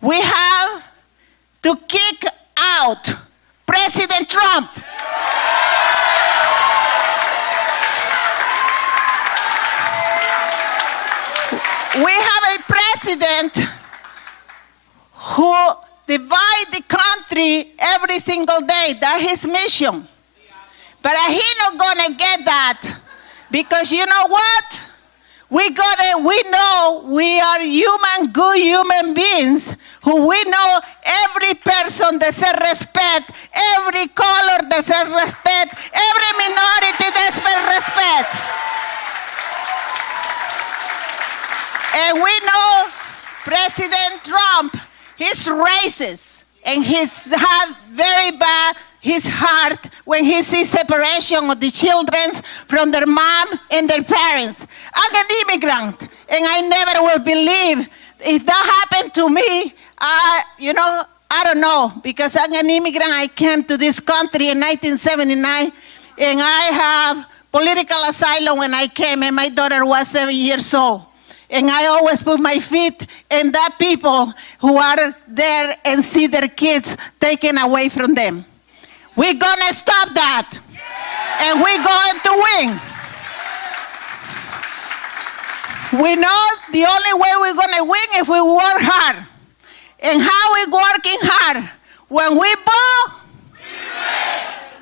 We have to kick out President Trump. We have a president who divides the country every single day. That's his mission. But he's not gonna get that, because you know what? We know we are good human beings who we know every person deserves respect, every color deserves respect, every minority deserves respect. And we know President Trump, he's racist, and he's had very bad his heart when he sees separation of the children from their mom and their parents. I'm an immigrant, and I never will believe if that happened to me. I don't know, because I'm an immigrant. I came to this country in 1979, and I have political asylum when I came, and my daughter was 7 years old. And I always put my feet in that people who are there and see their kids taken away from them. We're gonna stop that, and we're going to win. We know the only way we're gonna win if we work hard. And how we working hard? When we bow,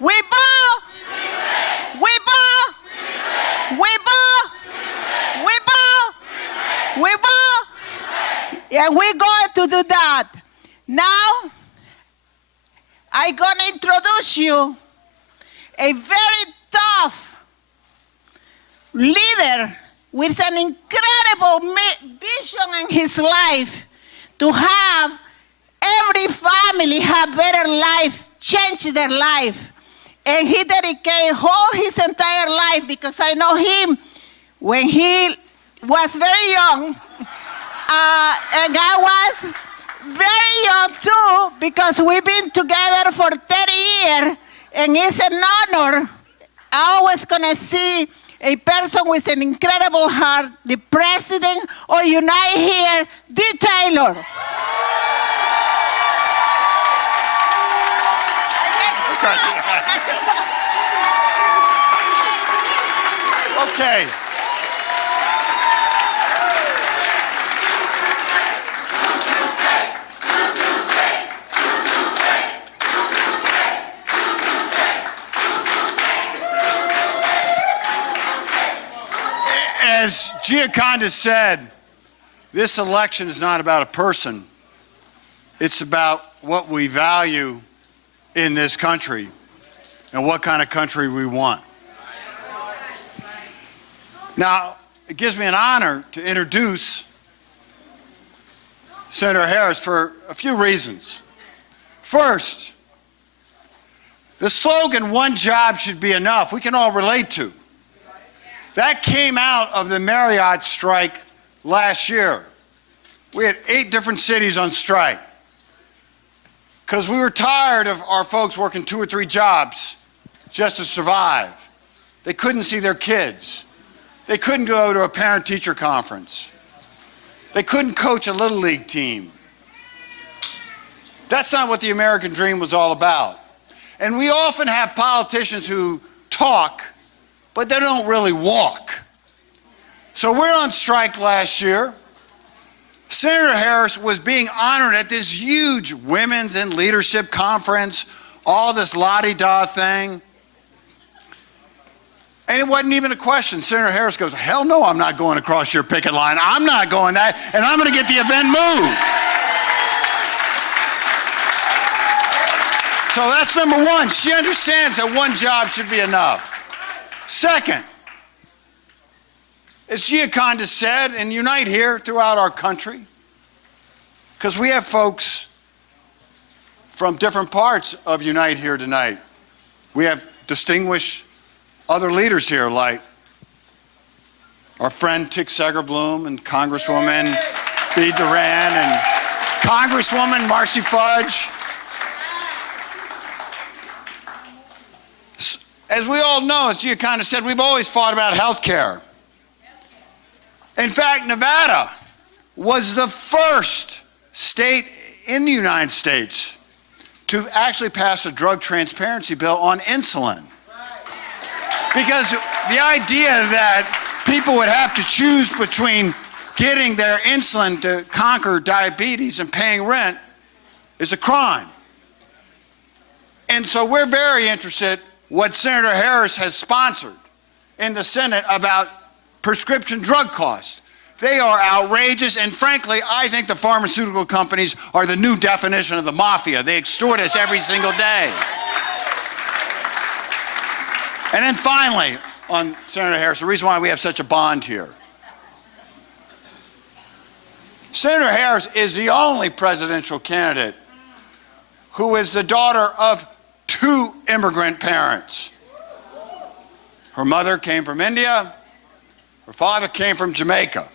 we bow, we bow, we bow, we bow, we bow, and we're going to do that. Now, I'm going to introduce you a very tough leader with an incredible vision in his life to have every family have better life, change their life. And he dedicated all his entire life, because I know him when he was very young, and I was very young too, because we've been together for 30 years, and it's an honor. I always gonna see a person with an incredible heart, the president of Unite Here, D. Taylor. Okay. As Gioconda said, this election is not about a person. It's about what we value in this country and what kind of country we want. Now, it gives me an honor to introduce Senator Harris for a few reasons. First, the slogan, "One job should be enough," we can all relate to. That came out of the Marriott strike last year. We had 8 different cities on strike because we were tired of our folks working 2 or 3 jobs just to survive. They couldn't see their kids. They couldn't go to a parent-teacher conference. They couldn't coach a Little League team. That's not what the American dream was all about. And we often have politicians who talk, but they don't really walk. So we're on strike last year. Senator Harris was being honored at this huge women's and leadership conference, all this la-di-da thing. And it wasn't even a question. Senator Harris goes, "Hell no, I'm not going across your picket line. I'm not going that, and I'm going to get the event moved." So that's number one. She understands that one job should be enough. Second, as Gioconda said, and Unite Here throughout our country, because we have folks from different parts of Unite Here tonight. We have distinguished other leaders here, like our friend Tick Segerblum and Congresswoman Bee Duran and Congresswoman Marcy Fudge. As we all know, as Gioconda said, we've always fought about health care. In fact, Nevada was the first state in the United States to actually pass a drug transparency bill on insulin. Because the idea that people would have to choose between getting their insulin to conquer diabetes and paying rent is a crime. And so we're very interested what Senator Harris has sponsored in the Senate about prescription drug costs. They are outrageous, and frankly, I think the pharmaceutical companies are the new definition of the mafia. They extort us every single day. And then finally, on Senator Harris, the reason why we have such a bond here. Senator Harris is the only presidential candidate who is the daughter of 2 immigrant parents. Her mother came from India, her father came from Jamaica.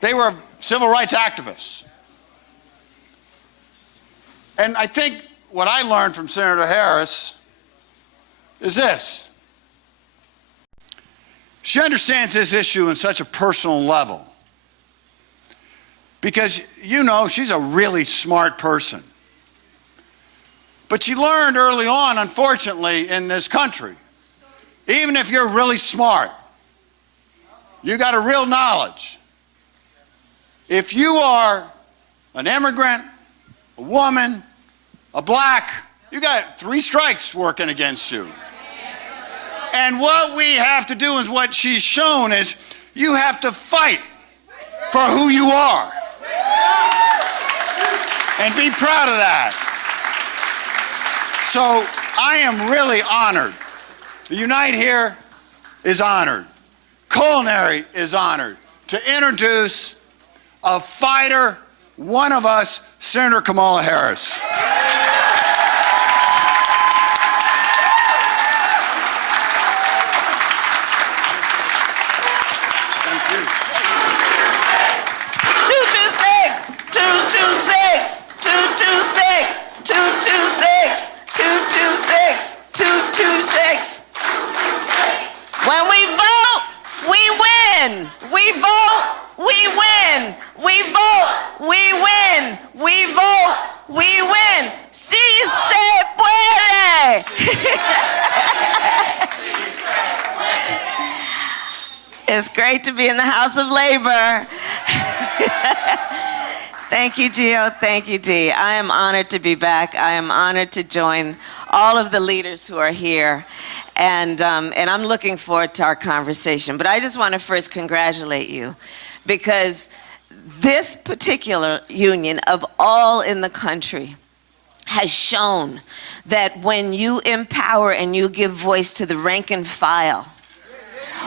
They were civil rights activists. And I think what I learned from Senator Harris is this. She understands this issue on such a personal level. Because, you know, she's a really smart person. But she learned early on, unfortunately, in this country, even if you're really smart, you got a real knowledge. If you are an immigrant, a woman, a black, you got 3 strikes working against you. And what we have to do is what she's shown is you have to fight for who you are. And be proud of that. So I am really honored. The Unite here is honored. Culinary is honored to introduce a fighter, one of us, Senator Kamala Harris. Thank you. 226, 226, 226, 226, 226, 226. When we vote, we win. We vote, we win. We vote, we win. We vote, we win. Sí se puede. It's great to be in the House of Labor. Thank you, Gio. Thank you, Dee. I am honored to be back. I am honored to join all of the leaders who are here. And I'm looking forward to our conversation. But I just want to first congratulate you, because this particular union of all in the country has shown that when you empower and you give voice to the rank and file,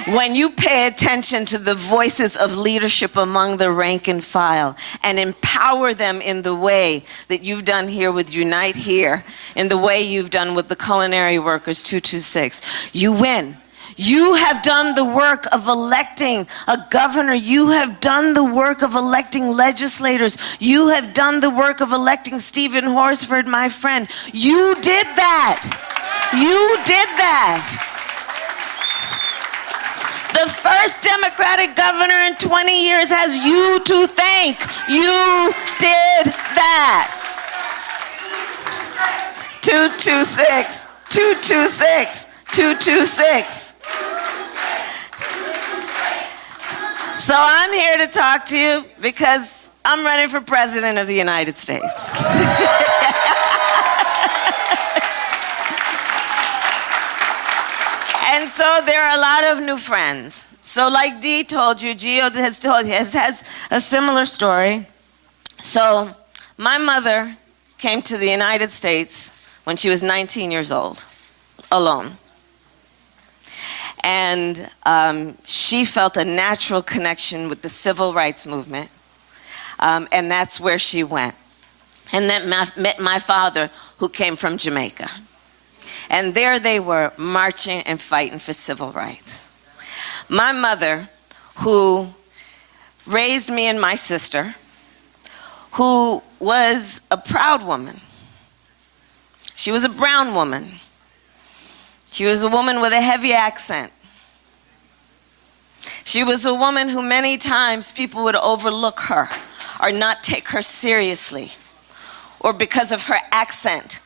when you pay attention to the voices of leadership among the rank and file and empower them in the way that you've done here with Unite Here, in the way you've done with the Culinary Workers 226, you win. You have done the work of electing a governor. You have done the work of electing legislators. You have done the work of electing Stephen Horsford, my friend. You did that. You did that. The first Democratic governor in 20 years has you to thank. You did that. 226, 226, 226. So I'm here to talk to you because I'm running for President of the United States. And so there are a lot of new friends. So like Dee told you, Gio has a similar story. So my mother came to the United States when she was 19 years old, alone. And she felt a natural connection with the civil rights movement. And that's where she went. And then met my father, who came from Jamaica. And there they were, marching and fighting for civil rights. My mother, who raised me and my sister, who was a proud woman. She was a brown woman. She was a woman with a heavy accent. She was a woman who many times people would overlook her. or not take her seriously, or because of her accent,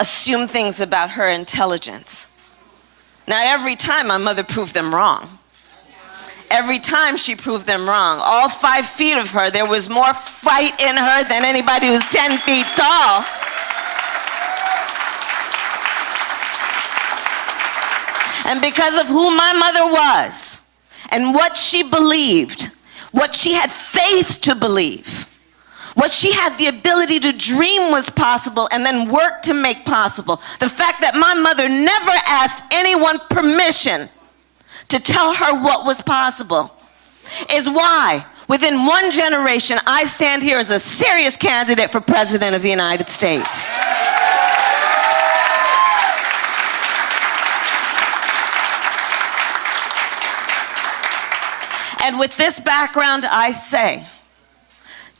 assume things about her intelligence. Now, every time my mother proved them wrong. Every time she proved them wrong. All 5 feet of her, there was more fight in her than anybody who's 10 feet tall. And because of who my mother was and what she believed, what she had faith to believe, what she had the ability to dream was possible and then work to make possible, the fact that my mother never asked anyone permission to tell her what was possible is why within 1 generation I stand here as a serious candidate for President of the United States. And with this background, I say,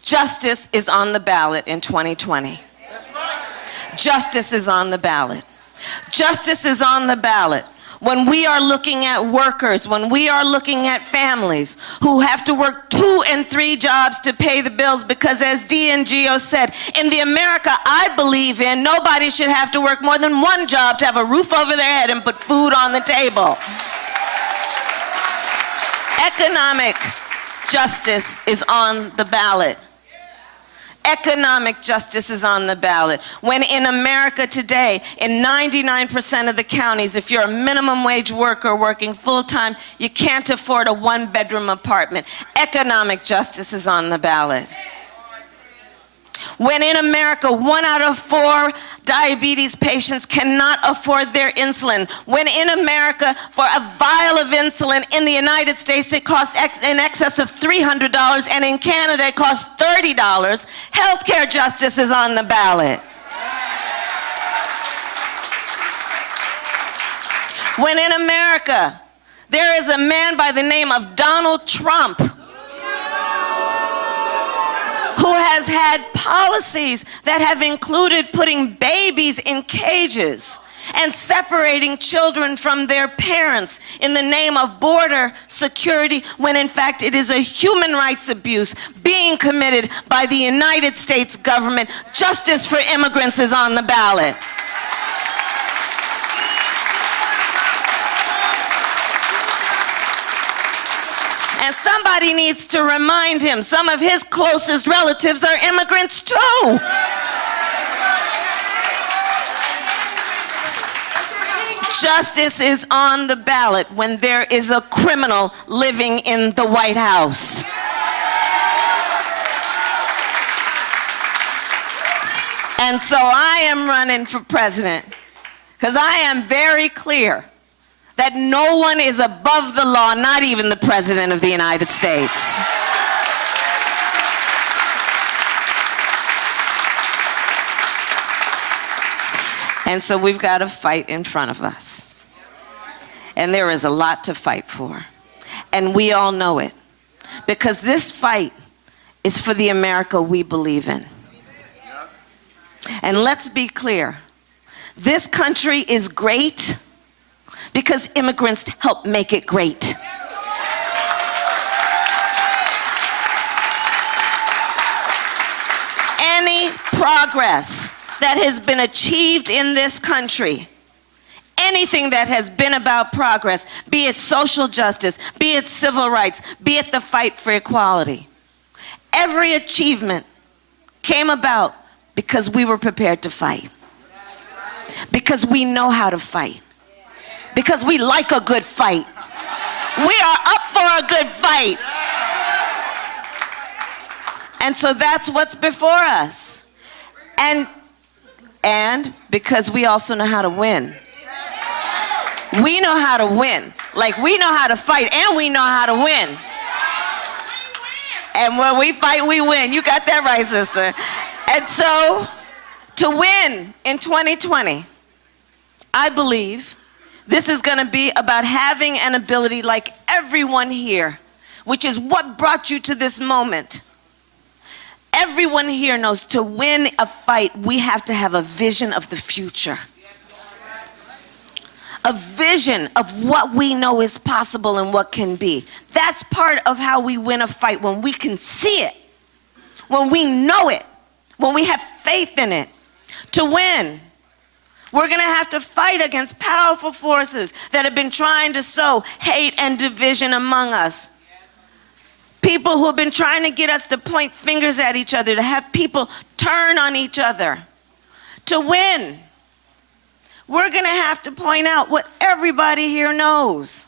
justice is on the ballot in 2020. Justice is on the ballot. Justice is on the ballot when we are looking at workers, when we are looking at families who have to work 2 and 3 jobs to pay the bills, because as Dee and Gio said, in the America I believe in, nobody should have to work more than 1 job to have a roof over their head and put food on the table. Economic justice is on the ballot. Economic justice is on the ballot. When in America today, in 99% of the counties, if you're a minimum wage worker working full-time, you can't afford a 1-bedroom apartment. Economic justice is on the ballot. When in America, 1 out of 4 diabetes patients cannot afford their insulin. When in America, for a vial of insulin in the United States, it costs in excess of $300, and in Canada, it costs $30. Healthcare justice is on the ballot. When in America, there is a man by the name of Donald Trump who has had policies that have included putting babies in cages and separating children from their parents in the name of border security, when in fact it is a human rights abuse being committed by the United States government. Justice for immigrants is on the ballot. And somebody needs to remind him, some of his closest relatives are immigrants too. Justice is on the ballot when there is a criminal living in the White House. And so I am running for president because I am very clear that no one is above the law, not even the President of the United States. And so we've got a fight in front of us. And there is a lot to fight for. And we all know it. Because this fight is for the America we believe in. And let's be clear. This country is great because immigrants help make it great. Any progress that has been achieved in this country, anything that has been about progress, be it social justice, be it civil rights, be it the fight for equality, every achievement came about because we were prepared to fight. Because we know how to fight. Because we like a good fight. We are up for a good fight. And so that's what's before us. And because we also know how to win. We know how to win. Like, we know how to fight and we know how to win. And when we fight, we win. You got that right, sister. And so, to win in 2020, I believe this is going to be about having an ability like everyone here, which is what brought you to this moment. Everyone here knows to win a fight, we have to have a vision of the future. A vision of what we know is possible and what can be. That's part of how we win a fight, when we can see it. when we know it, when we have faith in it. To win, we're going to have to fight against powerful forces that have been trying to sow hate and division among us. People who have been trying to get us to point fingers at each other, to have people turn on each other. To win, we're going to have to point out what everybody here knows,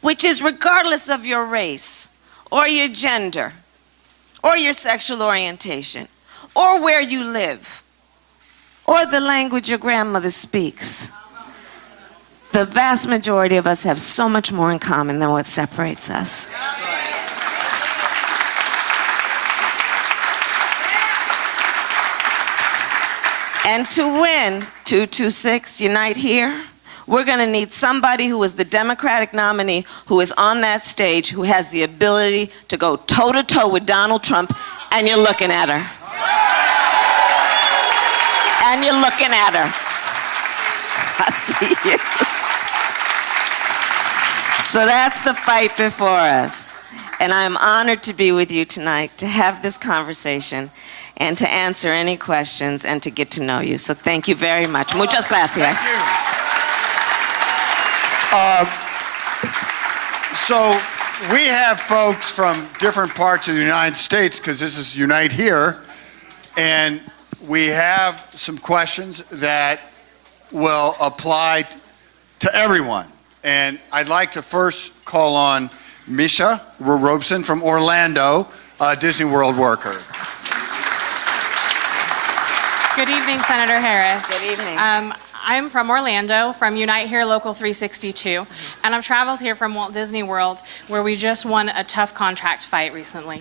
which is regardless of your race or your gender or your sexual orientation or where you live or the language your grandmother speaks, the vast majority of us have so much more in common than what separates us. And to win 226 Unite Here, we're going to need somebody who is the Democratic nominee, who is on that stage, who has the ability to go toe-to-toe with Donald Trump, and you're looking at her. And you're looking at her. I see you. So that's the fight before us. And I'm honored to be with you tonight, to have this conversation, and to answer any questions and to get to know you. So thank you very much. Muchas gracias. Thank you. So we have folks from different parts of the United States, because this is Unite Here, and we have some questions that will apply to everyone. And I'd like to first call on Misha Robeson from Orlando, a Disney World worker. Good evening, Senator Harris. Good evening. I'm from Orlando, from Unite Here Local 362, and I've traveled here from Walt Disney World, where we just won a tough contract fight recently.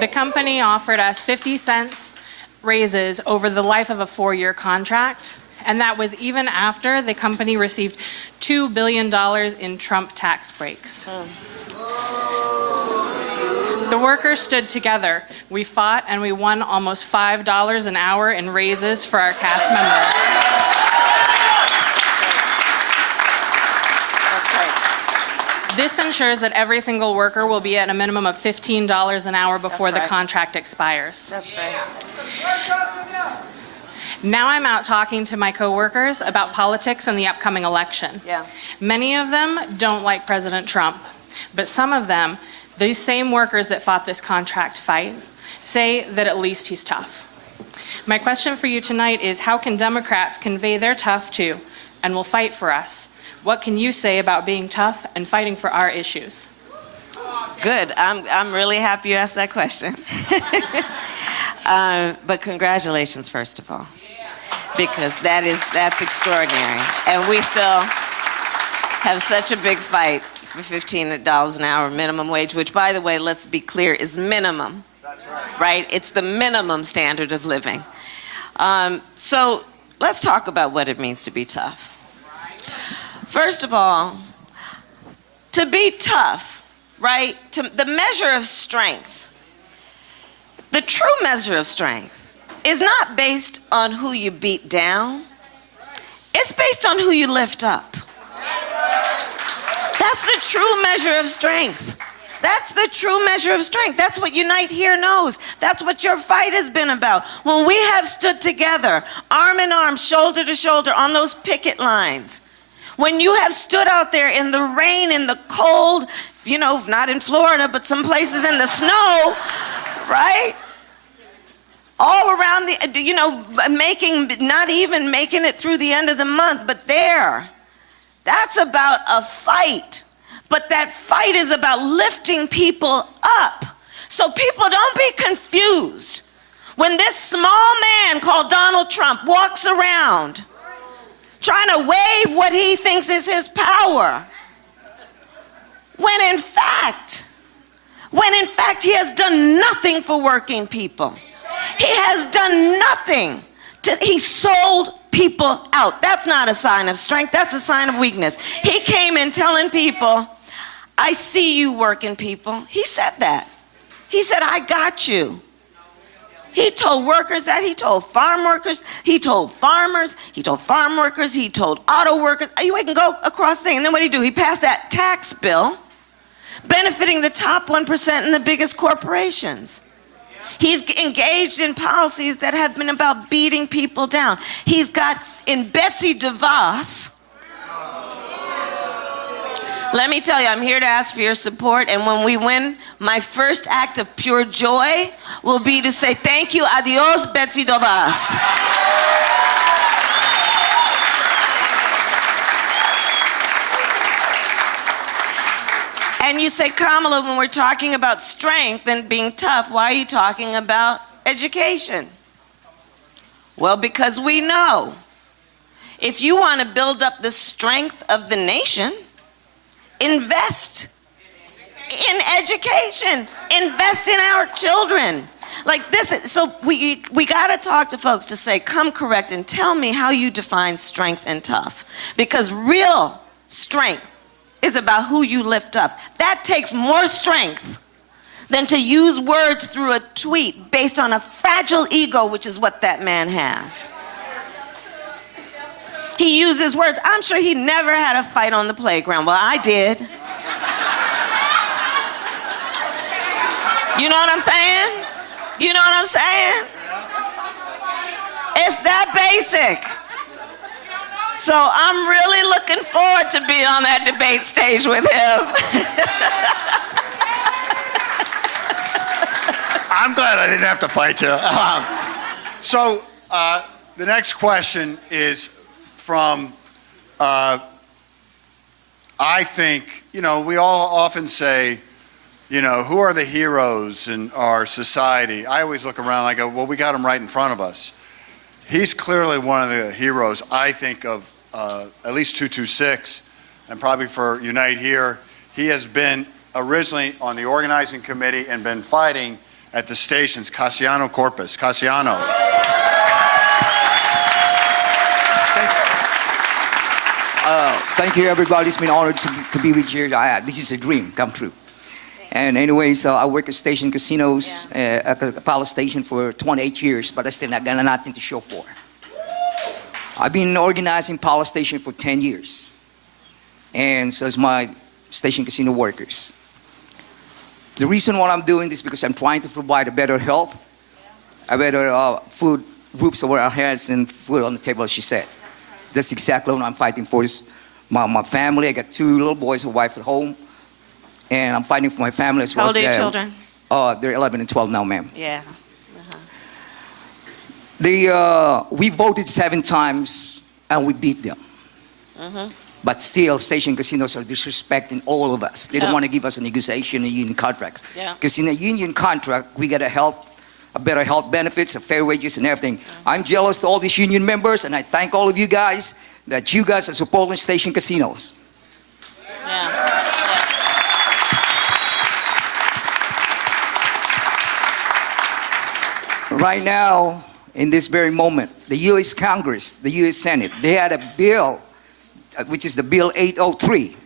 The company offered us 50 cents raises over the life of a 4-year contract, and that was even after the company received $2 billion in Trump tax breaks. The workers stood together. We fought and we won almost $5 an hour in raises for our cast members. That's right. This ensures that every single worker will be at a minimum of $15 an hour before That's right. the contract expires. That's right. Now I'm out talking to my coworkers about politics and the upcoming election. Yeah. Many of them don't like President Trump, but some of them, these same workers that fought this contract fight, say that at least he's tough. My question for you tonight is, how can Democrats convey they're tough too and will fight for us? What can you say about being tough and fighting for our issues? Good. I'm really happy you asked that question. But congratulations, first of all, because that's extraordinary. And we still have such a big fight for $15 an hour minimum wage, which, by the way, let's be clear, is minimum. That's right. It's the minimum standard of living. So let's talk about what it means to be tough. First of all, to be tough, right, the measure of strength, the true measure of strength is not based on who you beat down. It's based on who you lift up. That's the true measure of strength. That's the true measure of strength. That's what Unite Here knows. That's what your fight has been about. When we have stood together, arm in arm, shoulder to shoulder on those picket lines, when you have stood out there in the rain, in the cold, you know, not in Florida, but some places in the snow, right? All around the, you know, not even making it through the end of the month, but there. That's about a fight. But that fight is about lifting people up. So people, don't be confused. When this small man called Donald Trump walks around trying to wave what he thinks is his power, when in fact he has done nothing for working people. He has done nothing. He sold people out. That's not a sign of strength. That's a sign of weakness. He came in telling people, I see you working people. He said that. He said, I got you. He told workers that. He told farm workers. He told farmers. He told farm workers. He told auto workers. You can go across things. And then what did he do? He passed that tax bill benefiting the top 1% and the biggest corporations. He's engaged in policies that have been about beating people down. He's got in Betsy DeVos. Let me tell you, I'm here to ask for your support, and when we win, my first act of pure joy will be to say thank you, adios, Betsy DeVos. And you say, Kamala, when we're talking about strength and being tough, why are you talking about education? Well, because we know if you want to build up the strength of the nation, invest in education, invest in our children. Like this, so we got to talk to folks to say, come correct and tell me how you define strength and tough. Because real strength is about who you lift up. That takes more strength than to use words through a tweet based on a fragile ego, which is what that man has. He uses words. I'm sure he never had a fight on the playground. Well, I did. You know what I'm saying? You know what I'm saying? It's that basic. So I'm really looking forward to be on that debate stage with him. I'm glad I didn't have to fight you. So the next question is from, I think, you know, we all often say, you know, who are the heroes in our society? I always look around and I go, well, we got him right in front of us. He's clearly one of the heroes, I think, of at least 226, and probably for Unite Here. He has been originally on the organizing committee and been fighting at the stations. Cassiano Corpus. Cassiano. Thank you, everybody. It's been an honor to be with you. This is a dream come true. And anyways, I work at station casinos at the Palace Station for 28 years, but I still not got nothing to show for. I've been organizing Palace Station for 10 years. And so is my station casino workers. The reason why I'm doing this is because I'm trying to provide a better health, a better food, roofs over our heads, and food on the table, as she said. That's exactly what I'm fighting for. Is my family. I got 2 little boys, a wife at home. And I'm fighting for my family as well. How old are your children? They're 11 and 12 now, ma'am. Yeah. We voted 7 times and we beat them. But still, station casinos are disrespecting all of us. They don't want to give us a negotiation and union contracts. Because in a union contract, we get a better health benefits, a fair wages and everything. I'm jealous to all these union members, and I thank all of you guys that you guys are supporting station casinos. Right now, in this very moment, the U.S. Congress, the U.S. Senate, they had a bill, which is the Bill 803,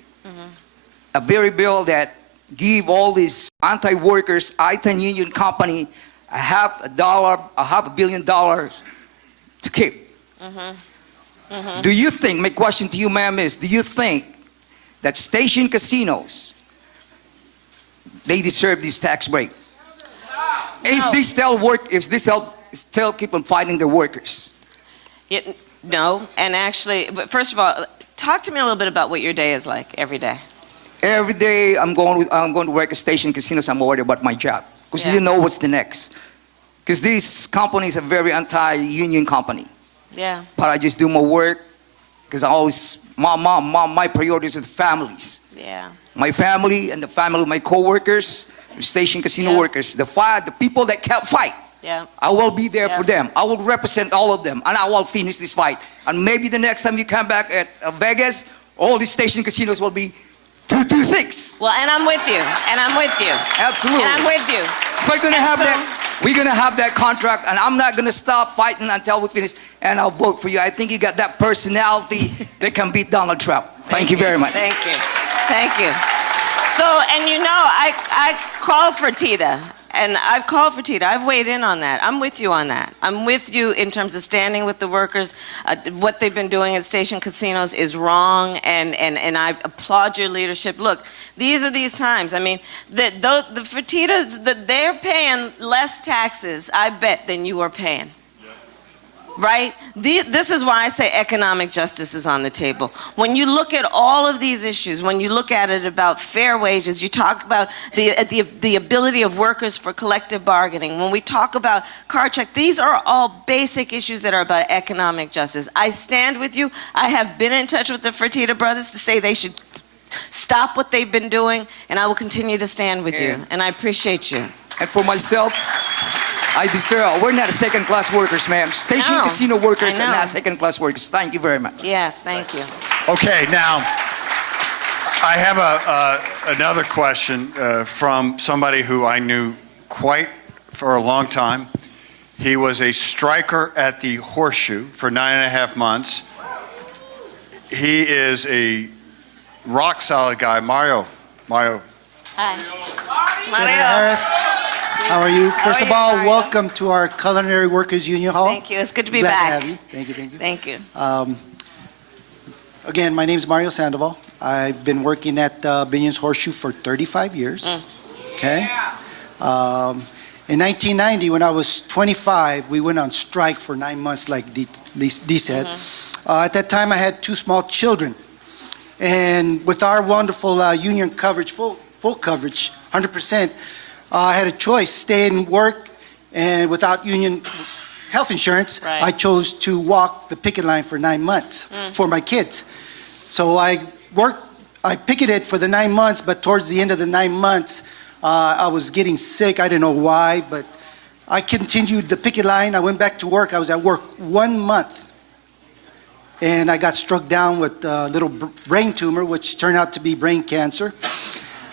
a very bill that give all these anti-workers, anti-union company $500 million to keep. Do you think, my question to you, ma'am, is, do you think that station casinos, they deserve this tax break? If they still work, if they still keep on fighting their workers. No, and actually, but first of all, talk to me a little bit about what your day is like every day. Every day I'm going to work at station casinos. I'm worried about my job because you know what's the next. Because these companies are very anti-union company. Yeah. But I just do my work because I always my priorities are the families. Yeah. My family and the family of my co-workers. Station casino workers, the people that can't fight. Yeah. I will be there for them. I will represent all of them, and I will finish this fight. And maybe the next time you come back at Vegas, all these station casinos will be 226. Well, and I'm with you. And I'm with you. Absolutely. And I'm with you. We're gonna have that. We're gonna have that contract, and I'm not gonna stop fighting until we finish. And I'll vote for you. I think you got that personality that can beat Donald Trump. Thank you very much. Thank you. Thank you. So, and you know, I called for Tita, And I've called for TITA. I've weighed in on that. I'm with you on that. I'm with you in terms of standing with the workers. What they've been doing at station casinos is wrong, and I applaud your leadership. Look, these are these times. I mean, the Fertittas, they're paying less taxes, I bet, than you are paying. Right? This is why I say economic justice is on the table. When you look at all of these issues, when you look at it about fair wages, you talk about the ability of workers for collective bargaining. When we talk about car check, these are all basic issues that are about economic justice. I stand with you. I have been in touch with the Fertitta brothers to say they should stop what they've been doing, and I will continue to stand with you. And I appreciate you. And for myself, I deserve. We're not second-class workers, ma'am. Station casino workers are not second-class workers. Thank you very much. Yes, thank you. Okay, now, I have another question from somebody who I knew quite for a long time. He was a striker at the Horseshoe for 9.5 months. He is a rock-solid guy. Mario. Hi. Senator Harris, how are you? First of all, Mario? welcome to our Culinary Workers Union Hall. Thank you. It's good to be Glad back. to have you. Thank you, thank you. Thank you. Again, my name is Mario Sandoval. I've been working at Binion's Horseshoe for 35 years. Okay. In 1990, when I was 25, we went on strike for 9 months, like Dee said. At that time, I had 2 small children. And with our wonderful union coverage, full coverage, 100%, I had a choice, stay and work, and without union health insurance, Right. I chose to walk the picket line for 9 months for my kids. So I picketed for the 9 months, but towards the end of the 9 months, I was getting sick. I didn't know why, but I continued the picket line. I went back to work. I was at work 1 month. And I got struck down with a little brain tumor, which turned out to be brain cancer.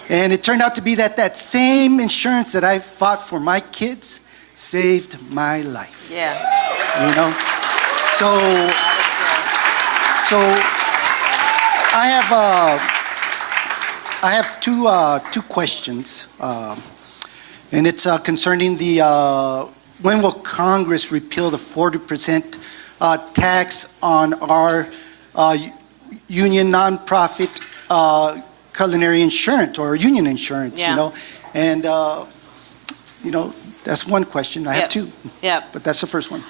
And it turned out to be that same insurance that I fought for my kids saved my life. Yeah. You know? So I have two questions. And it's concerning when will Congress repeal the 40% tax on our union nonprofit culinary insurance or union insurance, Yeah. you know? And, you know, that's one question. I have two, Yeah. but that's the first one.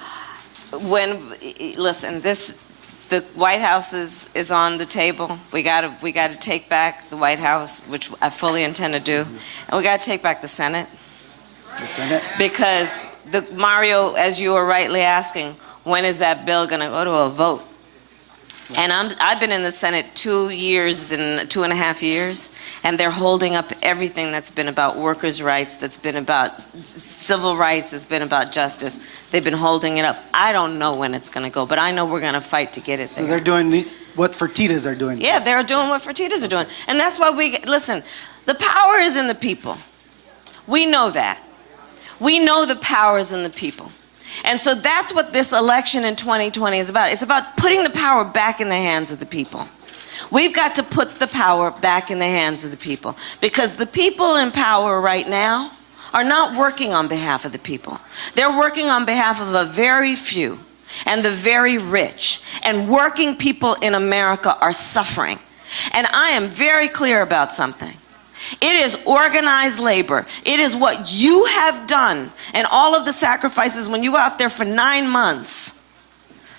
Listen, the White House is on the table. We gotta take back the White House, which I fully intend to do, and we gotta take back the Senate. The Senate? Because Mario, as you were rightly asking, when is that bill going to go to a vote? And I've been in the Senate 2 years and 2.5 years, and they're holding up everything that's been about workers' rights, that's been about civil rights, that's been about justice. They've been holding it up. I don't know when it's going to go, but I know we're going to fight to get it there. So they're doing what Fertittas are doing. Yeah, they're doing what Fertittas are doing. And that's why listen, the power is in the people. We know that. We know the power is in the people. And so that's what this election in 2020 is about. It's about putting the power back in the hands of the people. We've got to put the power back in the hands of the people, because the people in power right now are not working on behalf of the people. They're working on behalf of a very few and the very rich. And working people in America are suffering. And I am very clear about something. It is organized labor. It is what you have done and all of the sacrifices when you were out there for 9 months,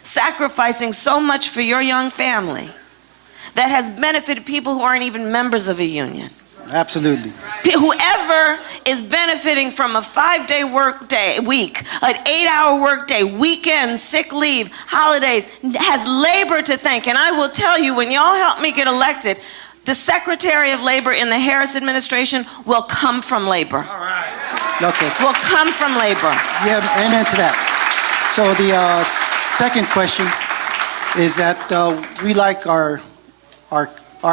sacrificing so much for your young family, that has benefited people who aren't even members of a union. Absolutely. Whoever is benefiting from a 5-day week, an 8-hour workday, weekends, sick leave, holidays, has labor to thank. And I will tell you, when y'all help me get elected, the Secretary of Labor in the Harris administration will come from labor. All right. Okay. Will come from labor. Yeah, amen to that. So the second question is that we like our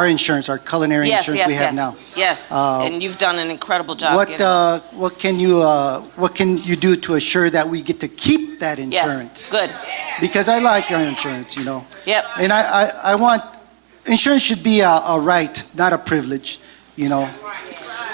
insurance, our culinary insurance we have now. Yes, and you've done an incredible job. What can you do to assure that we get to keep that insurance? Yes, good. Because I like our insurance, you know. Yep. And I want insurance should be a right, not a privilege, you know.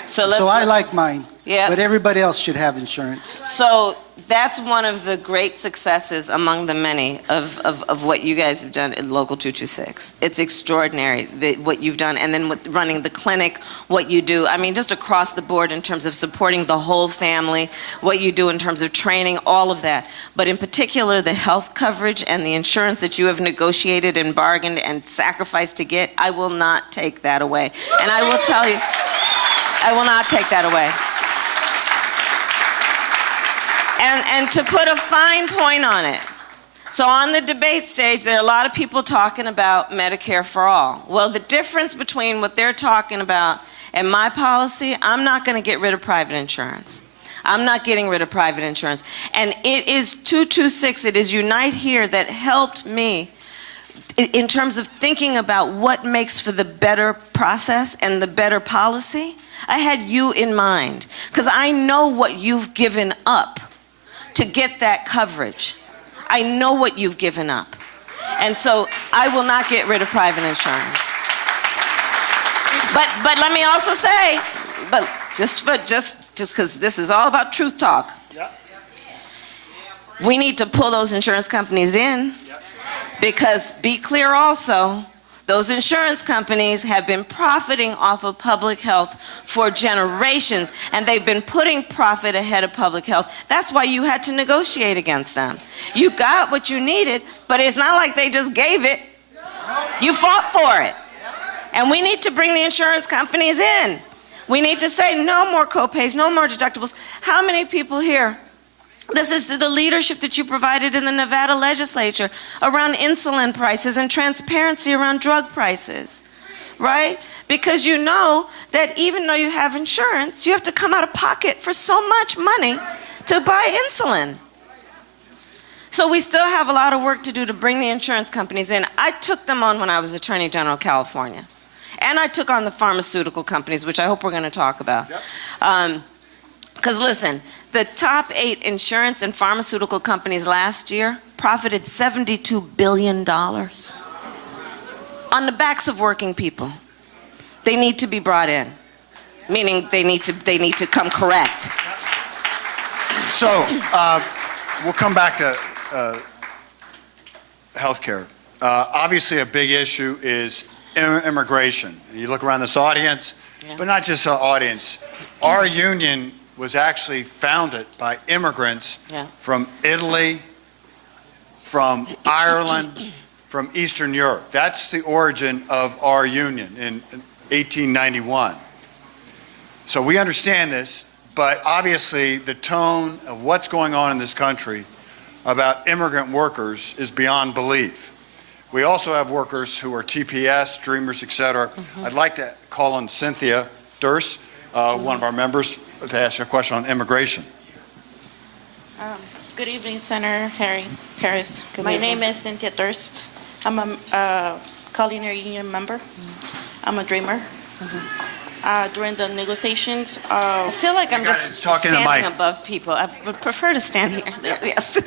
So I like mine. Yeah. But everybody else should have insurance. So that's one of the great successes among the many of what you guys have done in Local 226. It's extraordinary what you've done, and then with running the clinic, what you do. I mean, just across the board in terms of supporting the whole family, what you do in terms of training, all of that. But in particular, the health coverage and the insurance that you have negotiated and bargained and sacrificed to get, I will not take that away. And I will tell you, I will not take that away. And to put a fine point on it, so on the debate stage, there are a lot of people talking about Medicare for all. Well, the difference between what they're talking about and my policy, I'm not going to get rid of private insurance. I'm not getting rid of private insurance. And it is 226, it is Unite Here that helped me in terms of thinking about what makes for the better process and the better policy. I had you in mind, because I know what you've given up to get that coverage. I know what you've given up. And so I will not get rid of private insurance. But let me also say, but just because this is all about truth talk, we need to pull those insurance companies in, because be clear also, those insurance companies have been profiting off of public health for generations, and they've been putting profit ahead of public health. That's why you had to negotiate against them. You got what you needed, but it's not like they just gave it. You fought for it. And we need to bring the insurance companies in. We need to say no more copays, no more deductibles. How many people here? This is the leadership that you provided in the Nevada legislature around insulin prices and transparency around drug prices, right? Because you know that even though you have insurance, you have to come out of pocket for so much money to buy insulin. So we still have a lot of work to do to bring the insurance companies in. I took them on when I was Attorney General of California. And I took on the pharmaceutical companies, which I hope we're going to talk about. Because listen, the top 8 insurance and pharmaceutical companies last year profited $72 billion on the backs of working people. They need to be brought in, meaning they need to come correct. So we'll come back to healthcare. Obviously, a big issue is immigration. You look around this audience, but not just our audience. Our union was actually founded by immigrants from Italy, from Ireland, from Eastern Europe. That's the origin of our union in 1891. So we understand this, but obviously the tone of what's going on in this country about immigrant workers is beyond belief. We also have workers who are TPS, Dreamers, et cetera. I'd like to call on Cynthia Durst, one of our members, to ask you a question on immigration. Good evening, Senator Harris. My name is Cynthia Durst. I'm a culinary union member. I'm a dreamer. During the negotiations, I feel like I'm just talking to standing Mike. above people. I would prefer to stand here. Yes.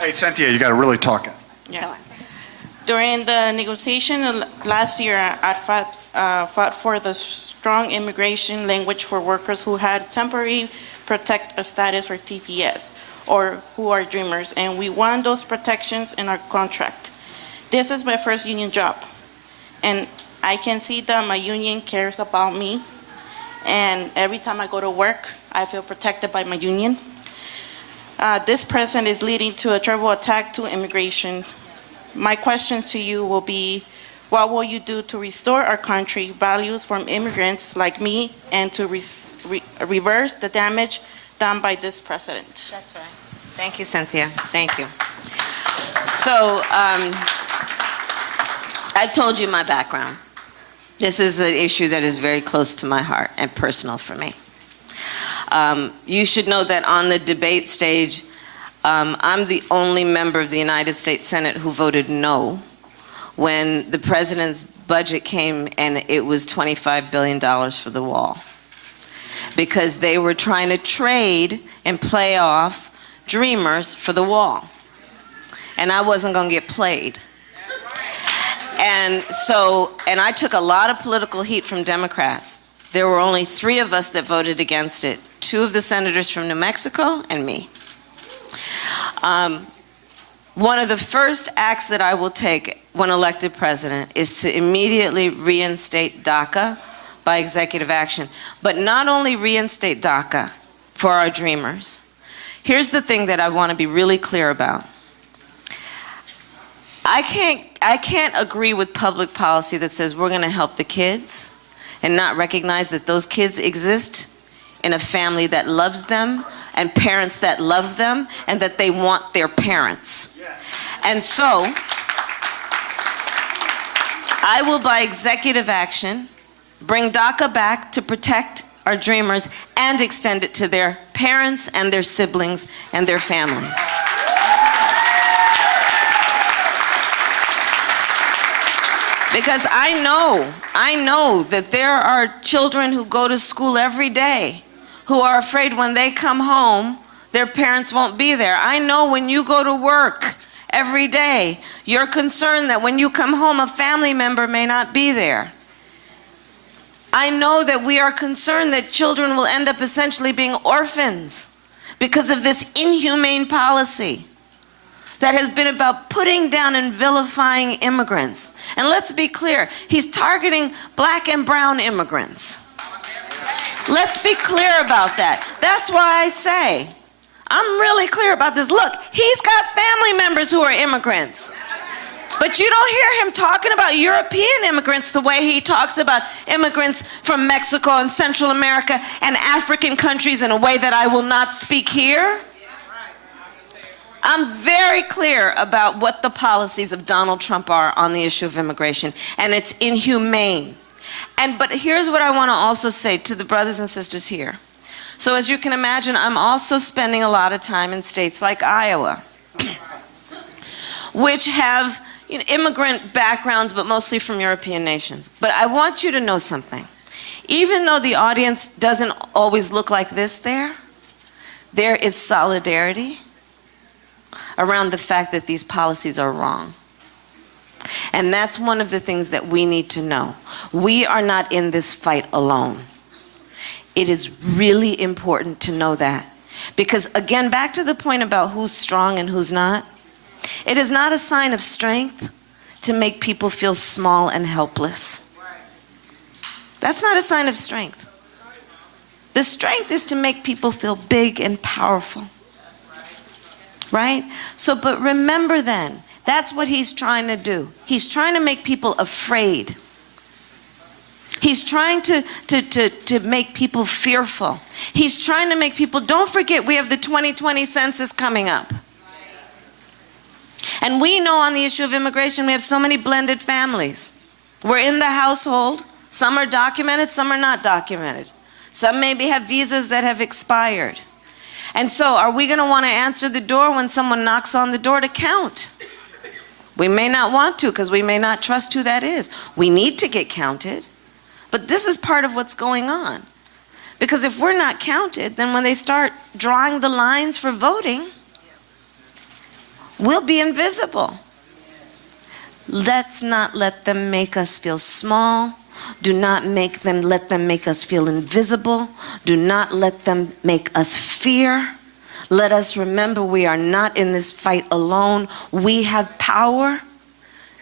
Hey, Cynthia, you got to really talk it. yeah. During the negotiation last year, I fought for the strong immigration language for workers who had temporary protected status for TPS or who are dreamers, and we won those protections in our contract. This is my first union job, and I can see that my union cares about me, and every time I go to work, I feel protected by my union. This president is leading to a terrible attack to immigration. My questions to you will be, what will you do to restore our country values from immigrants like me and to reverse the damage done by this president? That's right. Thank you, Cynthia. Thank you. So I told you my background. This is an issue that is very close to my heart and personal for me. You should know that on the debate stage, I'm the only member of the United States Senate who voted no when the president's budget came and it was $25 billion for the wall. Because they were trying to trade and play off dreamers for the wall. And I wasn't going to get played. And I took a lot of political heat from Democrats. There were only 3 of us that voted against it 2 of the senators from New Mexico, and me. One of the first acts that I will take when elected president is to immediately reinstate DACA by executive action. But not only reinstate DACA for our dreamers. Here's the thing that I want to be really clear about. I can't agree with public policy that says we're going to help the kids and not recognize that those kids exist in a family that loves them and parents that love them and that they want their parents. And so, I will, by executive action, bring DACA back to protect our dreamers and extend it to their parents and their siblings and their families. Because I know that there are children who go to school every day who are afraid when they come home, their parents won't be there. I know when you go to work every day, you're concerned that when you come home, a family member may not be there. I know that we are concerned that children will end up essentially being orphans because of this inhumane policy that has been about putting down and vilifying immigrants. And let's be clear, he's targeting black and brown immigrants. Let's be clear about that. That's why I say, I'm really clear about this. Look, he's got family members who are immigrants. But you don't hear him talking about European immigrants the way he talks about immigrants from Mexico and Central America and African countries in a way that I will not speak here. I'm very clear about what the policies of Donald Trump are on the issue of immigration, and it's inhumane. But here's what I want to also say to the brothers and sisters here. So as you can imagine, I'm also spending a lot of time in states like Iowa, which have immigrant backgrounds, but mostly from European nations. But I want you to know something. Even though the audience doesn't always look like this there is solidarity around the fact that these policies are wrong. And that's one of the things that we need to know. We are not in this fight alone. It is really important to know that. Because again, back to the point about who's strong and who's not, it is not a sign of strength to make people feel small and helpless. That's not a sign of strength. The strength is to make people feel big and powerful. Right? So, but remember then, that's what he's trying to do. He's trying to make people afraid. He's trying to make people fearful. He's trying to make people, don't forget we have the 2020 census coming up. And we know on the issue of immigration, we have so many blended families. We're in the household. Some are documented, some are not documented. Some maybe have visas that have expired. And so are we going to want to answer the door when someone knocks on the door to count? We may not want to because we may not trust who that is. We need to get counted. But this is part of what's going on. Because if we're not counted, then when they start drawing the lines for voting, we'll be invisible. Let's not let them make us feel small. Do not let them make us feel invisible. Do not let them make us fear. Let us remember we are not in this fight alone. We have power.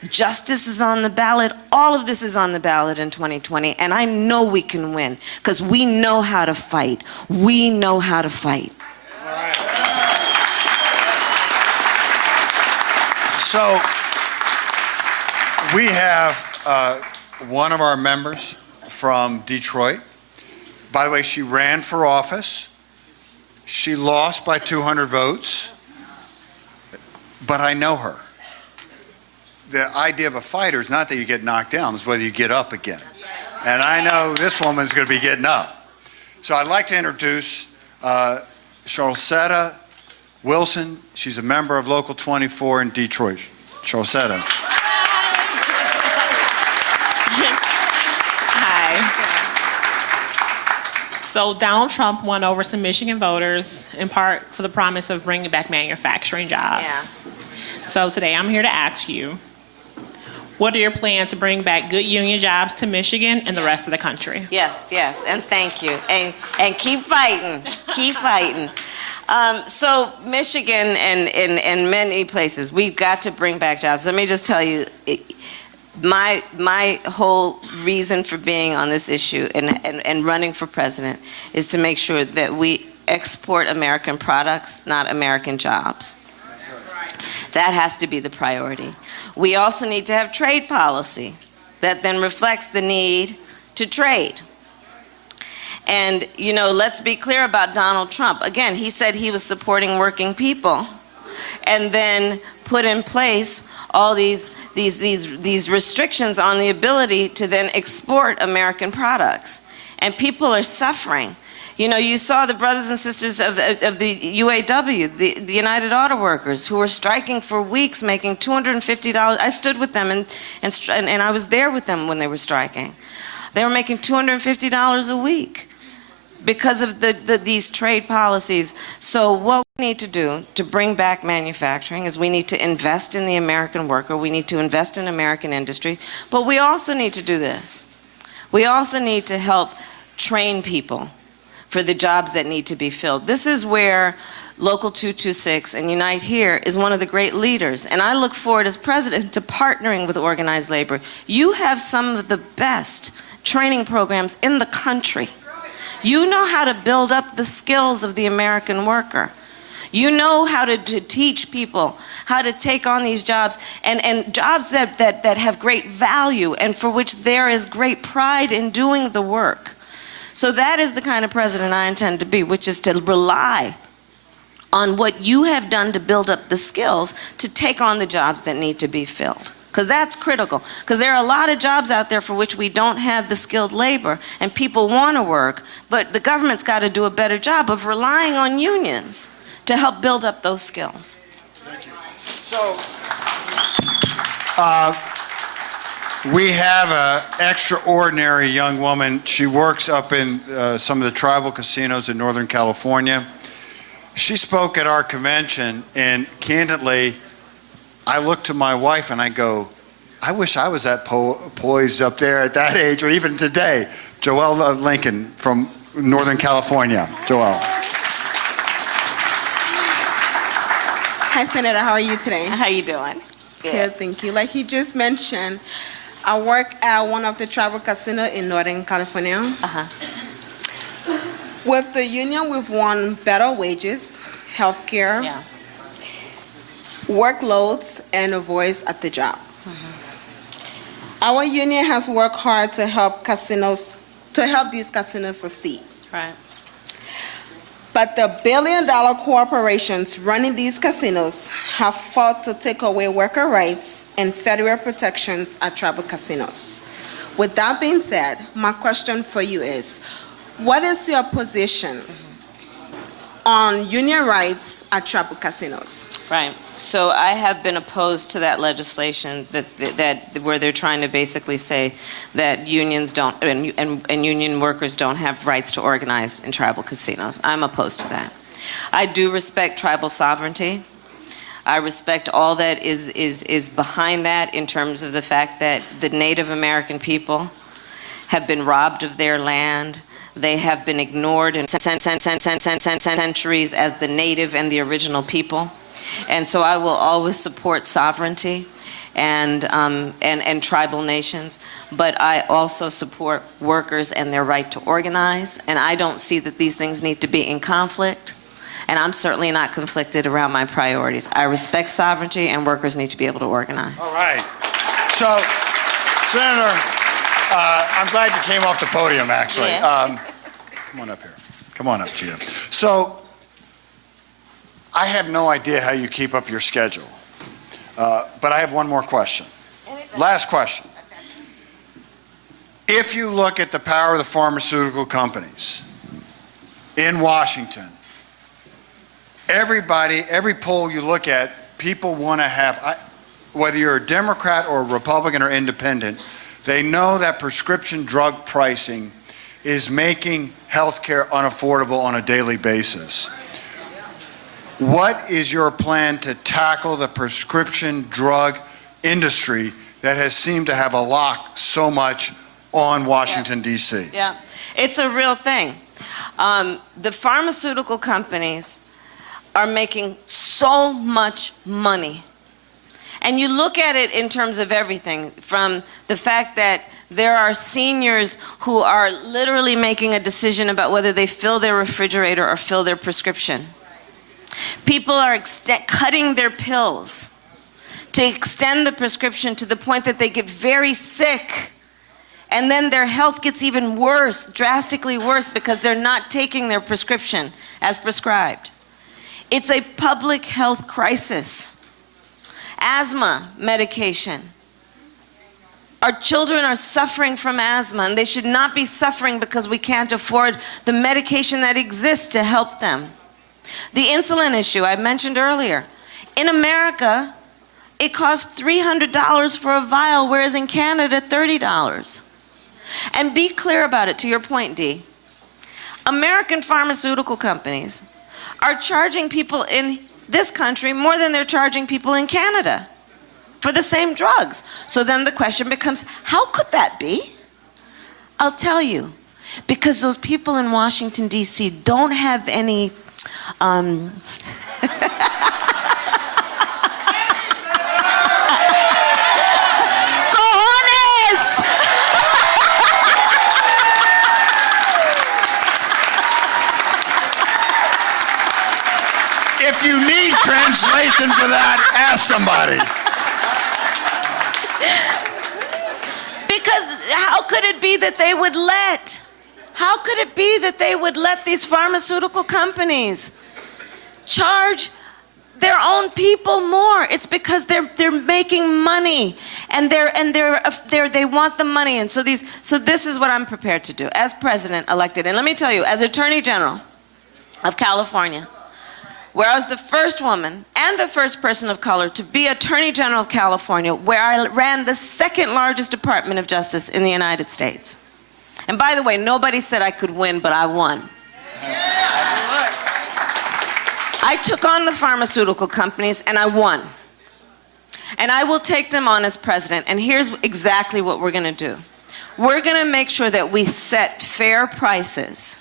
Justice is on the ballot. All of this is on the ballot in 2020. And I know we can win because we know how to fight. We know how to fight. All right. So we have one of our members from Detroit. By the way, she ran for office. She lost by 200 votes, but I know her. The idea of a fighter is not that you get knocked down, it's whether you get up again. And I know this woman's going to be getting up. So I'd like to introduce Charlesetta Wilson. She's a member of Local 24 in Detroit. Charlesetta. So Donald Trump won over some Michigan voters in part for the promise of bringing back manufacturing jobs. Yeah. So today I'm here to ask you, What are your plans to bring back good union jobs to Michigan and the rest of the country? Yes, yes, and thank you. And keep fighting, keep fighting. So Michigan and many places, we've got to bring back jobs. Let me just tell you, my whole reason for being on this issue and running for president is to make sure that we export American products, not American jobs. That has to be the priority. We also need to have trade policy that then reflects the need to trade. And, you know, let's be clear about Donald Trump. Again, he said he was supporting working people and then put in place all these restrictions on the ability to then export American products. And people are suffering. You know, you saw the brothers and sisters of the UAW, the United Auto Workers, who were striking for weeks, making $250. I stood with them and I was there with them when they were striking. They were making $250 a week because of these trade policies. So what we need to do to bring back manufacturing is we need to invest in the American worker. We need to invest in American industry. But we also need to do this. We also need to help train people for the jobs that need to be filled. This is where Local 226 and Unite Here is one of the great leaders. And I look forward as president to partnering with organized labor. You have some of the best training programs in the country. You know how to build up the skills of the American worker. You know how to teach people how to take on these jobs and jobs that have great value and for which there is great pride in doing the work. So that is the kind of president I intend to be, which is to rely on what you have done to build up the skills to take on the jobs that need to be filled. Because that's critical. Because there are a lot of jobs out there for which we don't have the skilled labor, and people want to work, but the government's got to do a better job of relying on unions to help build up those skills. Thank you. So, we have an extraordinary young woman. She works up in some of the tribal casinos in Northern California. She spoke at our convention, and candidly, I look to my wife and I go, I wish I was that poised up there at that age, or even today. Joelle Lincoln from Northern California. Joelle. Hi, Senator. How are you today? How you doing? Good, thank you. Like you just mentioned, I work at one of the tribal casinos in Northern California. With the union, we've won better wages, health care, workloads, and a voice at the job. Our union has worked hard to help these casinos succeed. Right. But the billion-dollar corporations running these casinos have fought to take away worker rights and federal protections at tribal casinos. With that being said, my question for you is, what is your position on union rights at tribal casinos? Right. So I have been opposed to that legislation that where they're trying to basically say that unions don't and union workers don't have rights to organize in tribal casinos. I'm opposed to that. I do respect tribal sovereignty. I respect all that is behind that in terms of the fact that the Native American people have been robbed of their land. They have been ignored in centuries as the native and the original people. And so I will always support sovereignty and tribal nations, but I also support workers and their right to organize, and I don't see that these things need to be in conflict, and I'm certainly not conflicted around my priorities. I respect sovereignty, and workers need to be able to organize. All right. So, Senator, I'm glad you came off the podium, actually. Yeah. Come on up here. Come on up, Gia. So, I have no idea how you keep up your schedule, but I have one more question. Last question. If you look at the power of the pharmaceutical companies in Washington, every poll you look at, people want to have, whether you're a Democrat or a Republican or independent, they know that prescription drug pricing is making health care unaffordable on a daily basis. What is your plan to tackle the prescription drug industry that has seemed to have a lock so much on Washington, D.C. Yeah, it's a real thing. The pharmaceutical companies are making so much money. And you look at it in terms of everything, from the fact that there are seniors who are literally making a decision about whether they fill their refrigerator or fill their prescription. People are cutting their pills to extend the prescription to the point that they get very sick. And then their health gets even worse, drastically worse, because they're not taking their prescription as prescribed. It's a public health crisis. Asthma medication. Our children are suffering from asthma, and they should not be suffering because we can't afford the medication that exists to help them. The insulin issue I mentioned earlier. In America, it costs $300 for a vial, whereas in Canada, $30. And be clear about it, to your point, Dee. American pharmaceutical companies are charging people in this country more than they're charging people in Canada for the same drugs. So then the question becomes, how could that be? I'll tell you, because those people in Washington, D.C. don't have any If you need translation for that, ask somebody. Because how could it be that they would let? How could it be that they would let these pharmaceutical companies charge their own people more? It's because they're making money, and they want the money, and so this is what I'm prepared to do as president elected. And let me tell you, as Attorney General of California, where I was the first woman and the first person of color to be Attorney General of California, where I ran the second largest Department of Justice in the United States. And by the way, nobody said I could win, but I won. I took on the pharmaceutical companies and I won. And I will take them on as president. And here's exactly what we're going to do. We're going to make sure that we set fair prices,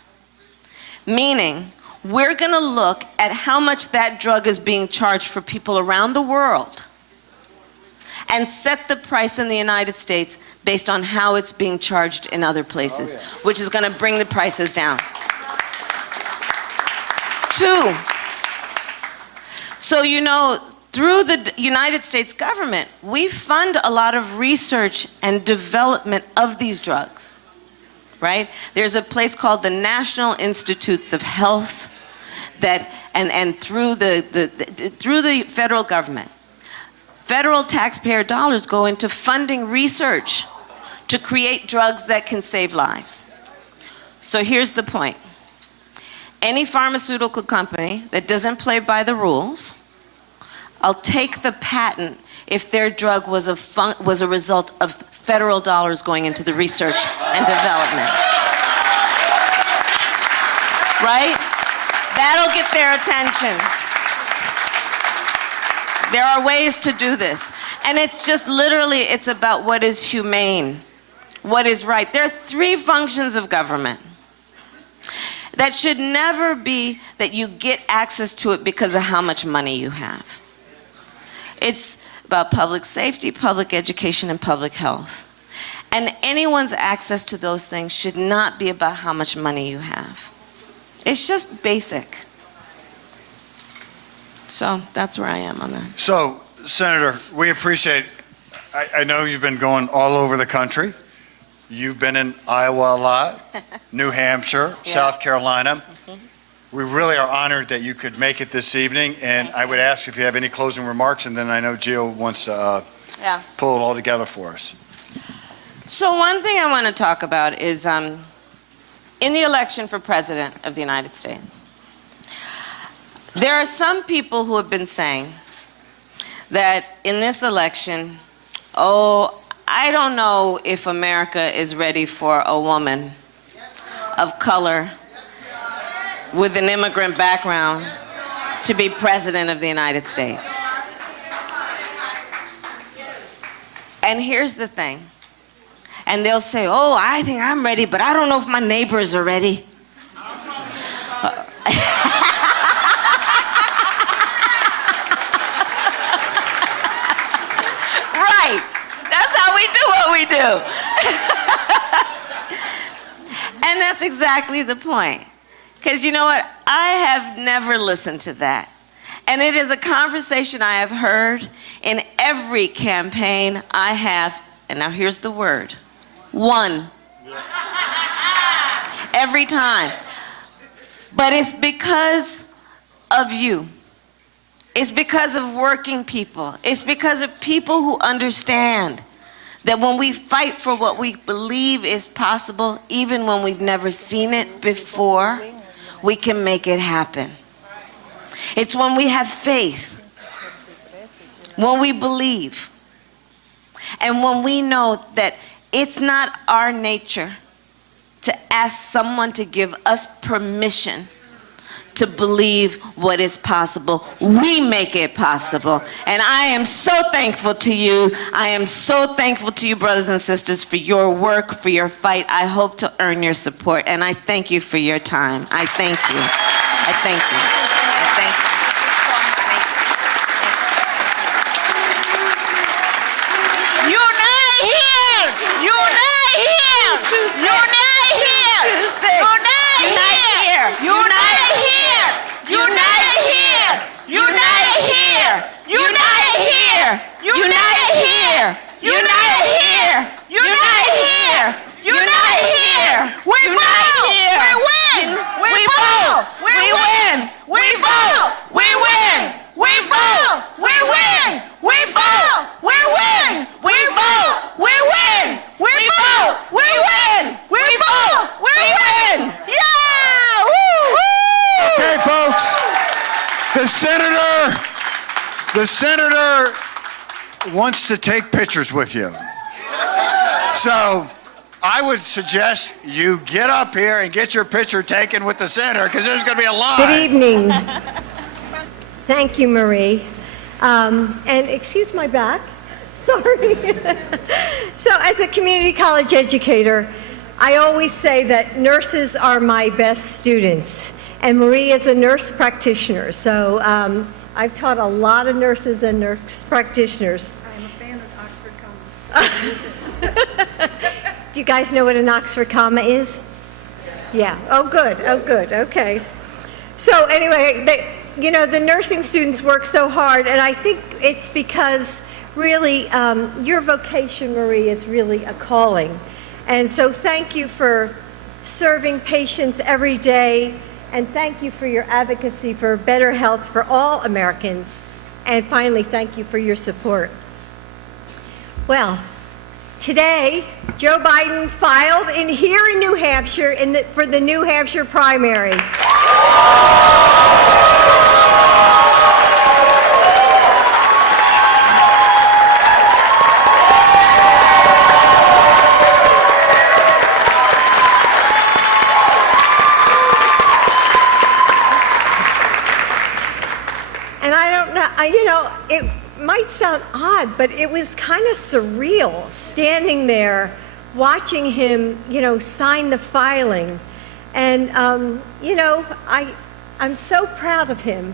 meaning we're going to look at how much that drug is being charged for people around the world and set the price in the United States based on how it's being charged in other places, which is going to bring the prices down. 2, so you know, through the United States government, we fund a lot of research and development of these drugs. Right? There's a place called the National Institutes of Health that, and through the federal government, federal taxpayer dollars go into funding research to create drugs that can save lives. So here's the point. Any pharmaceutical company that doesn't play by the rules, I'll take the patent if their drug was a result of federal dollars going into the research and development. Right? That'll get their attention. There are ways to do this. And it's just literally, it's about what is humane, what is right. There are 3 functions of government that should never be that you get access to it because of how much money you have. It's about public safety, public education, and public health. And anyone's access to those things should not be about how much money you have. It's just basic. So that's where I am on that. So, Senator, we appreciate, I know you've been going all over the country. You've been in Iowa a lot, New Hampshire, Yeah. South Carolina. We really are honored that you could make it this evening, and I would ask if you have any closing remarks, and then I know Gio wants to Yeah. pull it all together for us. So one thing I want to talk about is in the election for President of the United States, there are some people who have been saying that in this election, oh, I don't know if America is ready for a woman of color with an immigrant background to be President of the United States. And here's the thing. And they'll say, oh, I think I'm ready, but I don't know if my neighbors are ready. Right. That's how we do what we do. And that's exactly the point. Because you know what? I have never listened to that. And it is a conversation I have heard in every campaign I have, and now here's the word, won. Every time. But it's because of you. It's because of working people. It's because of people who understand that when we fight for what we believe is possible, even when we've never seen it before, we can make it happen. It's when we have faith, when we believe, and when we know that it's not our nature to ask someone to give us permission to believe what is possible. We make it possible. And I am so thankful to you. I am so thankful to you, brothers and sisters, for your work, for your fight. I hope to earn your support. And I thank you for your time. I thank you. I thank you. I thank you. Unite here! Unite here! Unite here! Unite here! Unite here! Unite here! Unite here! Unite here! Unite here! Unite here! Unite here! Unite here! We bow! We win! We bow! We win! We bow! We win! We bow! We win! We bow! We win! We bow! We win! We bow! We win! We bow! We win! Yeah! Woo! Woo! Okay, folks, the senator wants to take pictures with you. So I would suggest you get up here and get your picture taken with the senator, because there's going to be a line. Good evening. Thank you, Marie. And excuse my back. Sorry. So as a community college educator, I always say that nurses are my best students. And Marie is a nurse practitioner. So I've taught a lot of nurses and nurse practitioners. I'm a fan of Oxford Comma. Do you guys know what an Oxford comma is? Yeah. Oh, good. Oh, good. Okay. So anyway, the nursing students work so hard, and I think it's because really your vocation, Marie, is really a calling. And so thank you for serving patients every day, and thank you for your advocacy for better health for all Americans. And finally, thank you for your support. Well, today, Joe Biden filed here in New Hampshire for the New Hampshire primary. And I don't know, it might sound odd, but it was kind of surreal standing there watching him, sign the filing. And, I'm so proud of him.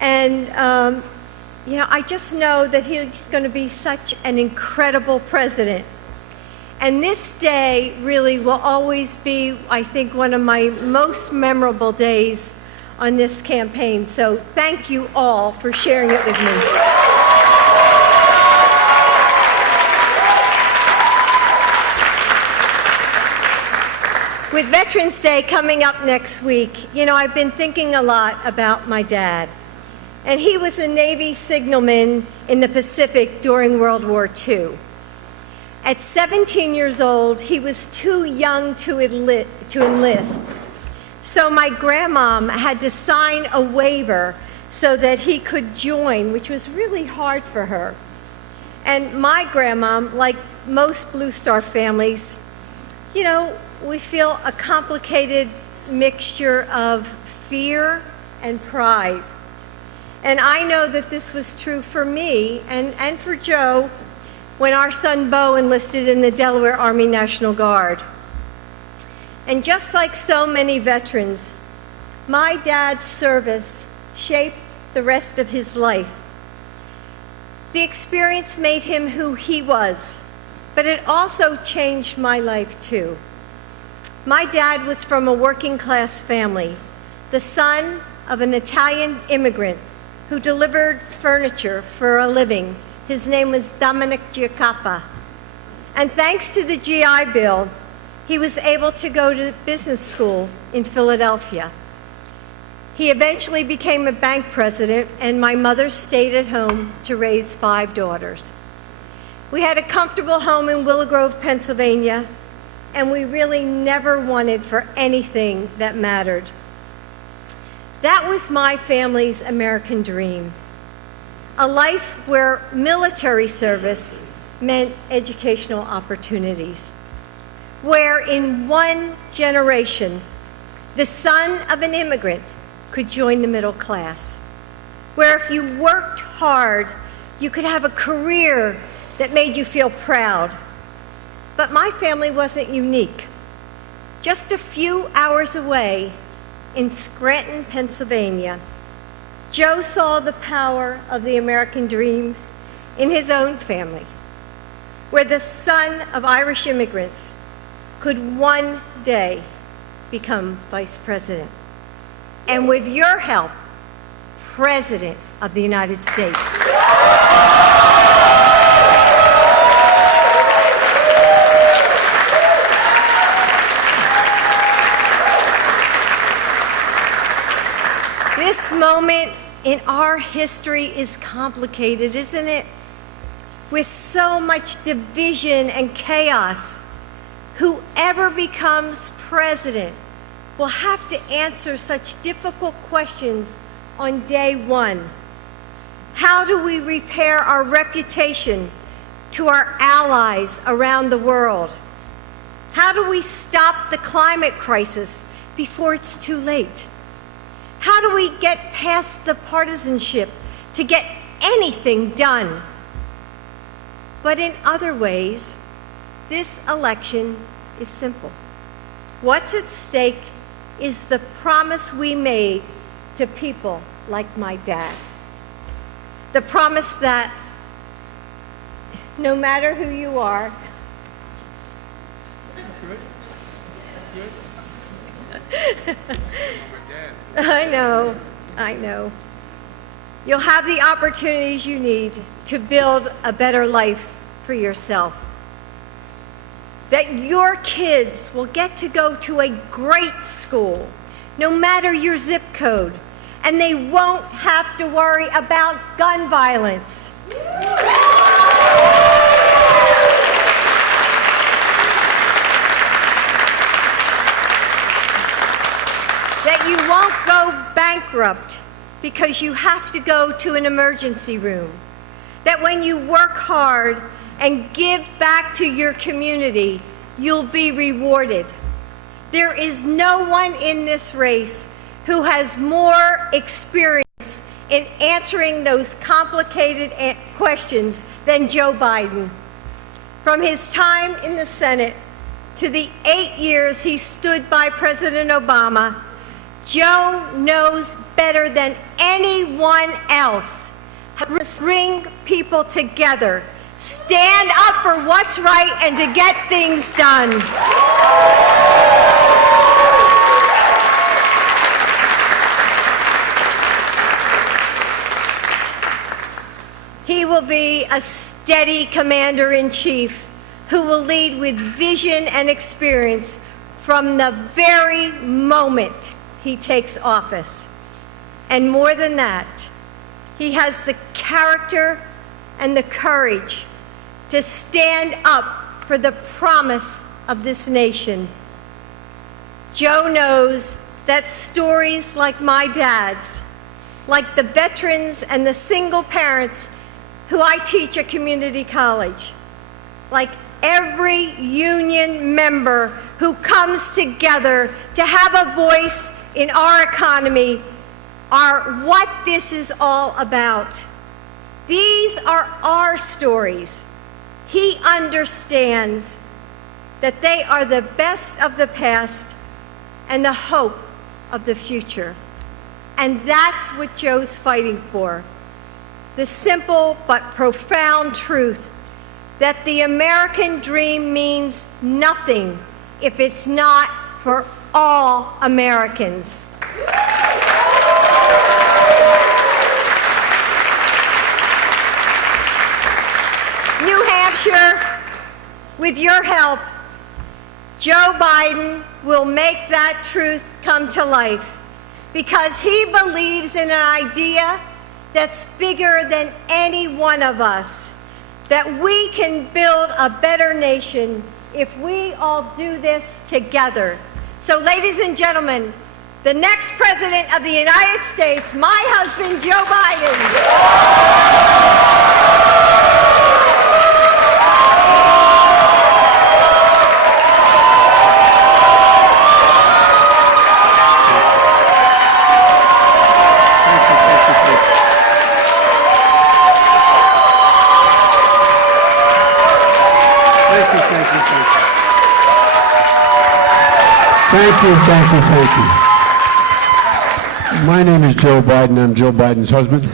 And, I just know that he's going to be such an incredible president. And this day really will always be, I think, one of my most memorable days on this campaign. So thank you all for sharing it with me. With Veterans Day coming up next week, I've been thinking a lot about my dad. And he was a Navy signalman in the Pacific during World War II. At 17 years old, he was too young to enlist. So my grandmom had to sign a waiver so that he could join, which was really hard for her. And my grandmom, like most Blue Star families, we feel a complicated mixture of fear and pride. And I know that this was true for me and for Joe, when our son Bo enlisted in the Delaware Army National Guard. And just like so many veterans, my dad's service shaped the rest of his life. The experience made him who he was, but it also changed my life too. My dad was from a working class family, the son of an Italian immigrant who delivered furniture for a living. His name was Dominic Giacappa. And thanks to the GI Bill, he was able to go to business school in Philadelphia. He eventually became a bank president, and my mother stayed at home to raise 5 daughters. We had a comfortable home in Willow Grove, Pennsylvania, and we really never wanted for anything that mattered. That was my family's American dream, a life where military service meant educational opportunities, where in one generation, the son of an immigrant could join the middle class, where if you worked hard, you could have a career that made you feel proud. But my family wasn't unique. Just a few hours away in Scranton, Pennsylvania, Joe saw the power of the American dream in his own family, where the son of Irish immigrants could one day become vice president. And with your help, President of the United States. This moment in our history is complicated, isn't it? With so much division and chaos, whoever becomes president will have to answer such difficult questions on day one. How do we repair our reputation to our allies around the world? How do we stop the climate crisis before it's too late? How do we get past the partisanship to get anything done? But in other ways, this election is simple. What's at stake is the promise we made to people like my dad. The promise that no matter who you are, I know. You'll have the opportunities you need to build a better life for yourself. That your kids will get to go to a great school, no matter your zip code, and they won't have to worry about gun violence. That you won't go bankrupt because you have to go to an emergency room. That when you work hard and give back to your community, you'll be rewarded. There is no one in this race who has more experience in answering those complicated questions than Joe Biden. From his time in the Senate to the 8 years he stood by President Obama, Joe knows better than anyone else how to bring people together, stand up for what's right, and to get things done. He will be a steady commander-in-chief who will lead with vision and experience from the very moment he takes office. And more than that, he has the character and the courage to stand up for the promise of this nation. Joe knows that stories like my dad's, like the veterans and the single parents who I teach at community college, like every union member who comes together to have a voice in our economy, are what this is all about. These are our stories, He understands that they are the best of the past and the hope of the future. And that's what Joe's fighting for. The simple but profound truth that the American dream means nothing if it's not for all Americans. New Hampshire, with your help, Joe Biden will make that truth come to life because he believes in an idea that's bigger than any one of us, that we can build a better nation if we all do this together. So, ladies and gentlemen, the next President of the United States, my husband, Joe Biden. Thank you. My name is Joe Biden. I'm Joe Biden's husband.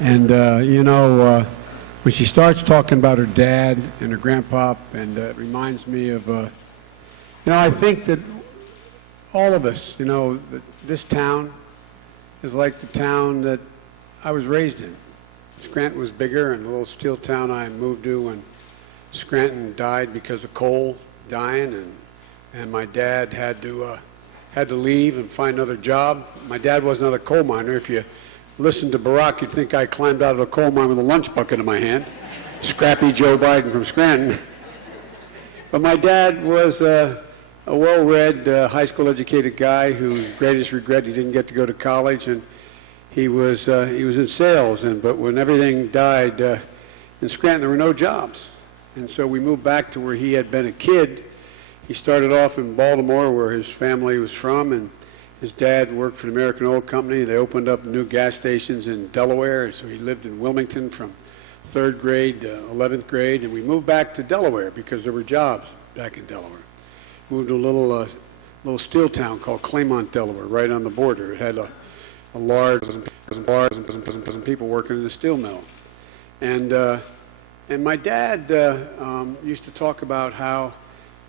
And, when she starts talking about her dad and her grandpop, and it reminds me of, I think that all of us, that this town is like the town that I was raised in. Scranton was bigger, and a little steel town I moved to when Scranton died because of coal dying, and my dad had to leave and find another job. My dad was not a coal miner. If you listened to Barack, you'd think I climbed out of a coal mine with a lunch bucket in my hand. Scrappy Joe Biden from Scranton. But my dad was a well-read, high school educated guy whose greatest regret he didn't get to go to college, and he was in sales. But when everything died in Scranton, there were no jobs, and so we moved back to where he had been a kid. He started off in Baltimore, where his family was from, and his dad worked for the American Oil Company. They opened up new gas stations in Delaware, so he lived in Wilmington from 3rd grade to 11th grade, and we moved back to Delaware because there were jobs back in Delaware. Moved to a little steel town called Claymont, Delaware, right on the border. It had a large bars and people working in the steel mill. And my dad used to talk about how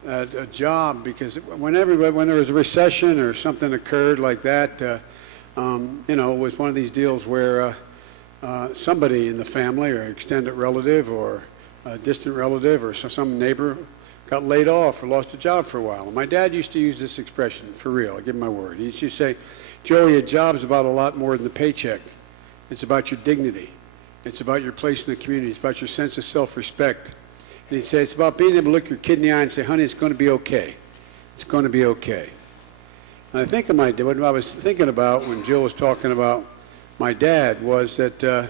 a job, because when there was a recession or something occurred like that, it was one of these deals where somebody in the family or extended relative or a distant relative or some neighbor got laid off or lost a job for a while. And my dad used to use this expression, for real, I give him my word. He used to say, Joey, a job's about a lot more than the paycheck. It's about your dignity. It's about your place in the community. It's about your sense of self-respect. And he'd say, it's about being able to look your kid in the eye and say, honey, it's going to be okay. It's going to be okay. And I think of what I was thinking about when Jill was talking about my dad was that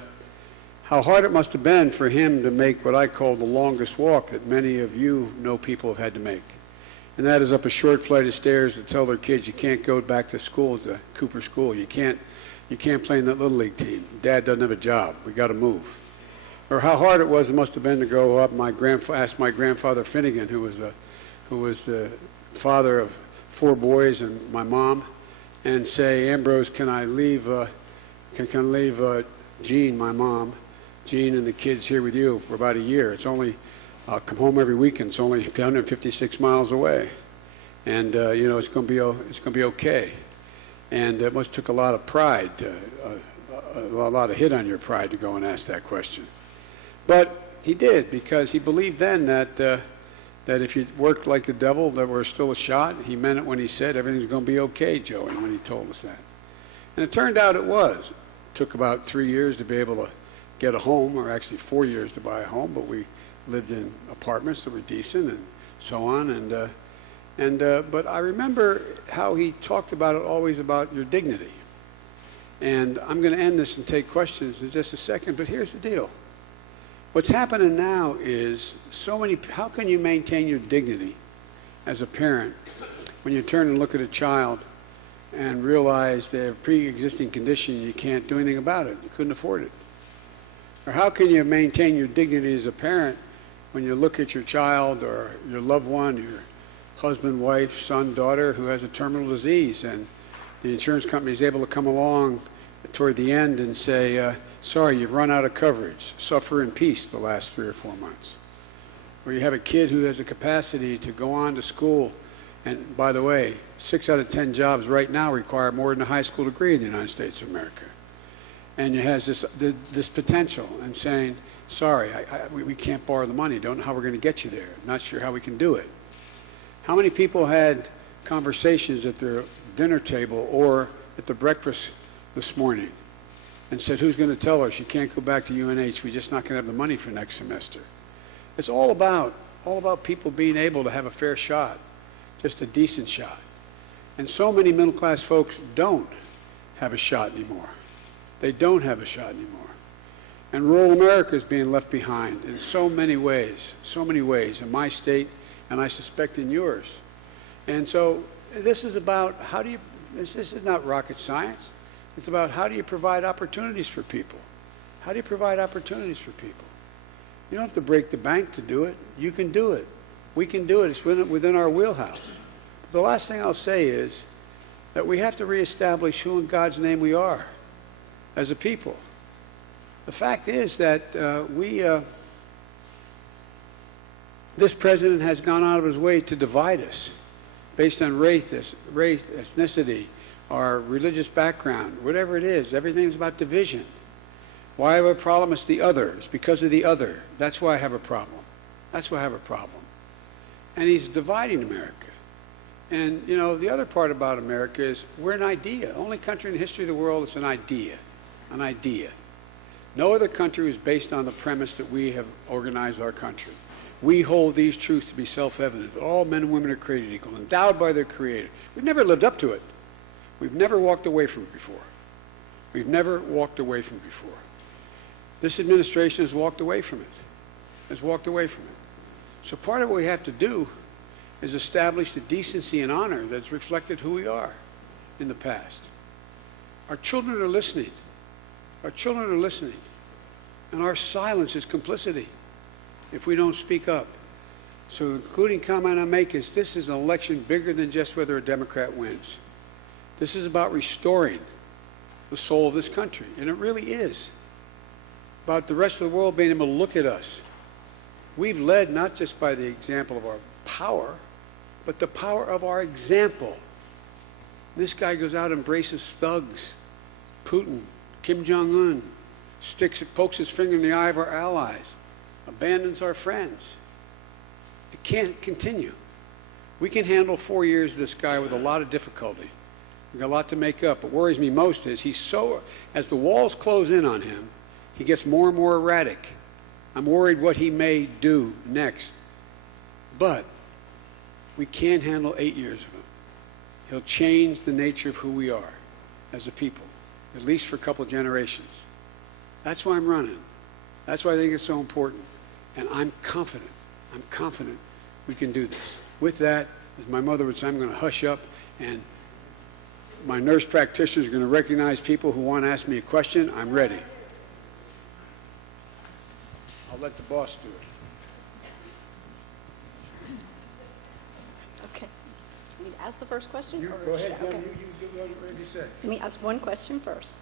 how hard it must have been for him to make what I call the longest walk that many of you know people have had to make. And that is up a short flight of stairs to tell their kids you can't go back to school, to Cooper School. You can't play in that Little League team. Dad doesn't have a job. We got to move. Or how hard it must have been to go up. Ask my grandfather Finnegan, who was the father of 4 boys and my mom, and say, Ambrose, can I leave Jean, my mom, Jean and the kids here with you for about a year? It's only I'll come home every weekend. It's only 156 miles away, and it's going to be okay. And it must have took a lot of pride, a lot of hit on your pride to go and ask that question. But he did, because he believed then that if you worked like the devil, there was still a shot. He meant it when he said everything's going to be okay, Joey, when he told us that. And it turned out it was. It took about 3 years to be able to get a home, or actually 4 years to buy a home, but we lived in apartments that were decent and so on. But I remember how he talked about it always about your dignity. And I'm going to end this and take questions in just a second, but here's the deal. What's happening now is how can you maintain your dignity as a parent when you turn and look at a child and realize they have a pre-existing condition and you can't do anything about it? You couldn't afford it. Or how can you maintain your dignity as a parent when you look at your child or your loved one, your husband, wife, son, daughter who has a terminal disease, and the insurance company is able to come along toward the end and say, sorry, you've run out of coverage. Suffer in peace the last 3 or 4 months. Or you have a kid who has a capacity to go on to school, and by the way, 6 out of 10 jobs right now require more than a high school degree in the United States of America. And it has this potential, and saying, sorry, we can't borrow the money. Don't know how we're going to get you there. Not sure how we can do it. How many people had conversations at their dinner table or at the breakfast this morning and said, who's going to tell her she can't go back to UNH? We're just not going to have the money for next semester. It's all about people being able to have a fair shot, just a decent shot. And so many middle-class folks don't have a shot anymore. They don't have a shot anymore. And rural America is being left behind in so many ways in my state, and I suspect in yours. And so this is about this is not rocket science. It's about how do you provide opportunities for people? How do you provide opportunities for people? You don't have to break the bank to do it. You can do it. We can do it. It's within our wheelhouse. But the last thing I'll say is that we have to reestablish who in God's name we are as a people. The fact is that this president has gone out of his way to divide us based on race, ethnicity, our religious background, whatever it is. Everything's about division. Why I have a problem? It's the other. It's because of the other. That's why I have a problem. That's why I have a problem. And he's dividing America. And, you know, the other part about America is we're an idea. Only country in the history of the world is an idea. An idea. No other country is based on the premise that we have organized our country. We hold these truths to be self-evident, that all men and women are created equal, endowed by their Creator. We've never lived up to it. We've never walked away from it before. We've never walked away from it before. This administration has walked away from it. Has walked away from it. So part of what we have to do is establish the decency and honor that's reflected who we are in the past. Our children are listening. Our children are listening. And our silence is complicity if we don't speak up. So including comment I make is this is an election bigger than just whether a Democrat wins. This is about restoring the soul of this country, and it really is. About the rest of the world being able to look at us. We've led not just by the example of our power, but the power of our example. This guy goes out and embraces thugs, Putin, Kim Jong-un, pokes his finger in the eye of our allies, abandons our friends. It can't continue. We can handle 4 years of this guy with a lot of difficulty. We've got a lot to make up. What worries me most is as the walls close in on him, he gets more and more erratic. I'm worried what he may do next. But we can't handle 8 years of him. He'll change the nature of who we are as a people, at least for a couple of generations. That's why I'm running. That's why I think it's so important. And I'm confident we can do this. With that, as my mother would say, I'm going to hush up, and my nurse practitioner is going to recognize people who want to ask me a question. I'm ready. I'll let the boss do it. Okay. You ask the first question? Go ahead, Okay. you do whatever you say. Let me ask one question first.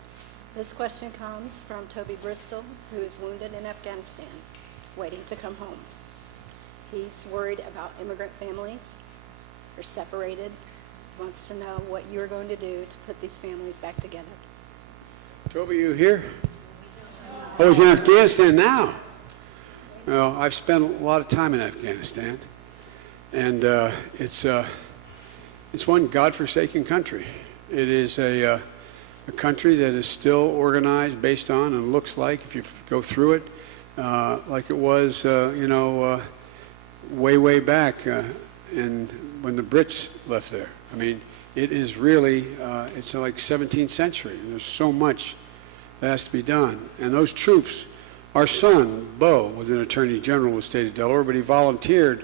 This question comes from Toby Bristol, who is wounded in Afghanistan, waiting to come home. He's worried about immigrant families. They're separated. He wants to know what you're going to do to put these families back together. Toby, you here? Oh, he's in Afghanistan now. Well, I've spent a lot of time in Afghanistan, and it's one godforsaken country. It is a country that is still organized based on, and looks like, if you go through it, like it was, way back, and when the Brits left there. I mean, it is really, it's like 17th century, and there's so much that has to be done. And those troops, our son, Bo, was an attorney general of the state of Delaware, but he volunteered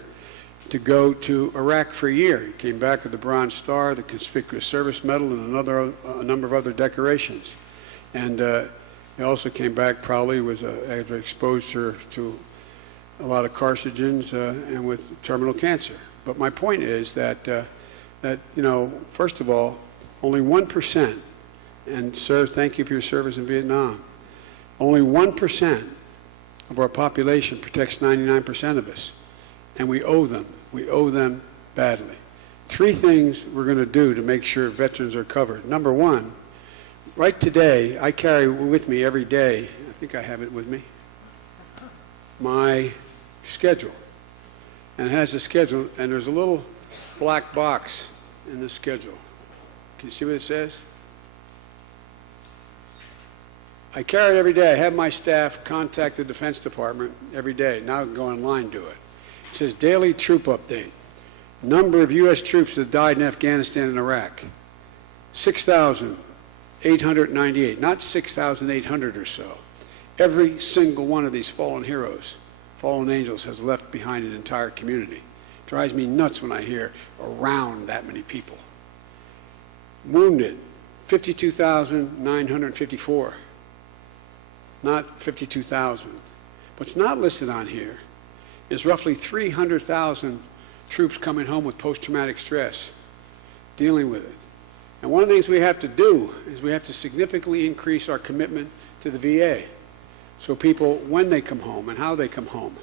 to go to Iraq for a year. He came back with the Bronze Star, the Conspicuous Service Medal, and a number of other decorations. And He also came back probably after exposed her to a lot of carcinogens and with terminal cancer. But my point is that, first of all, only 1%, and sir, thank you for your service in Vietnam, only 1% of our population protects 99% of us, and we owe them. We owe them badly. 3 things we're going to do to make sure veterans are covered. Number 1, right today, I carry with me every day, I think I have it with me, my schedule. And it has a schedule, and there's a little black box in the schedule. Can you see what it says? I carry it every day. I have my staff contact the Defense Department every day. Now I can go online and do it. It says daily troop update. Number of U.S. troops that died in Afghanistan and Iraq. 6,898, not 6,800 or so. Every single one of these fallen heroes, fallen angels, has left behind an entire community. It drives me nuts when I hear around that many people. Wounded, 52,954. Not 52,000. What's not listed on here is roughly 300,000 troops coming home with post-traumatic stress, dealing with it. And one of the things we have to do is we have to significantly increase our commitment to the VA. So people, when they come home and how they come home.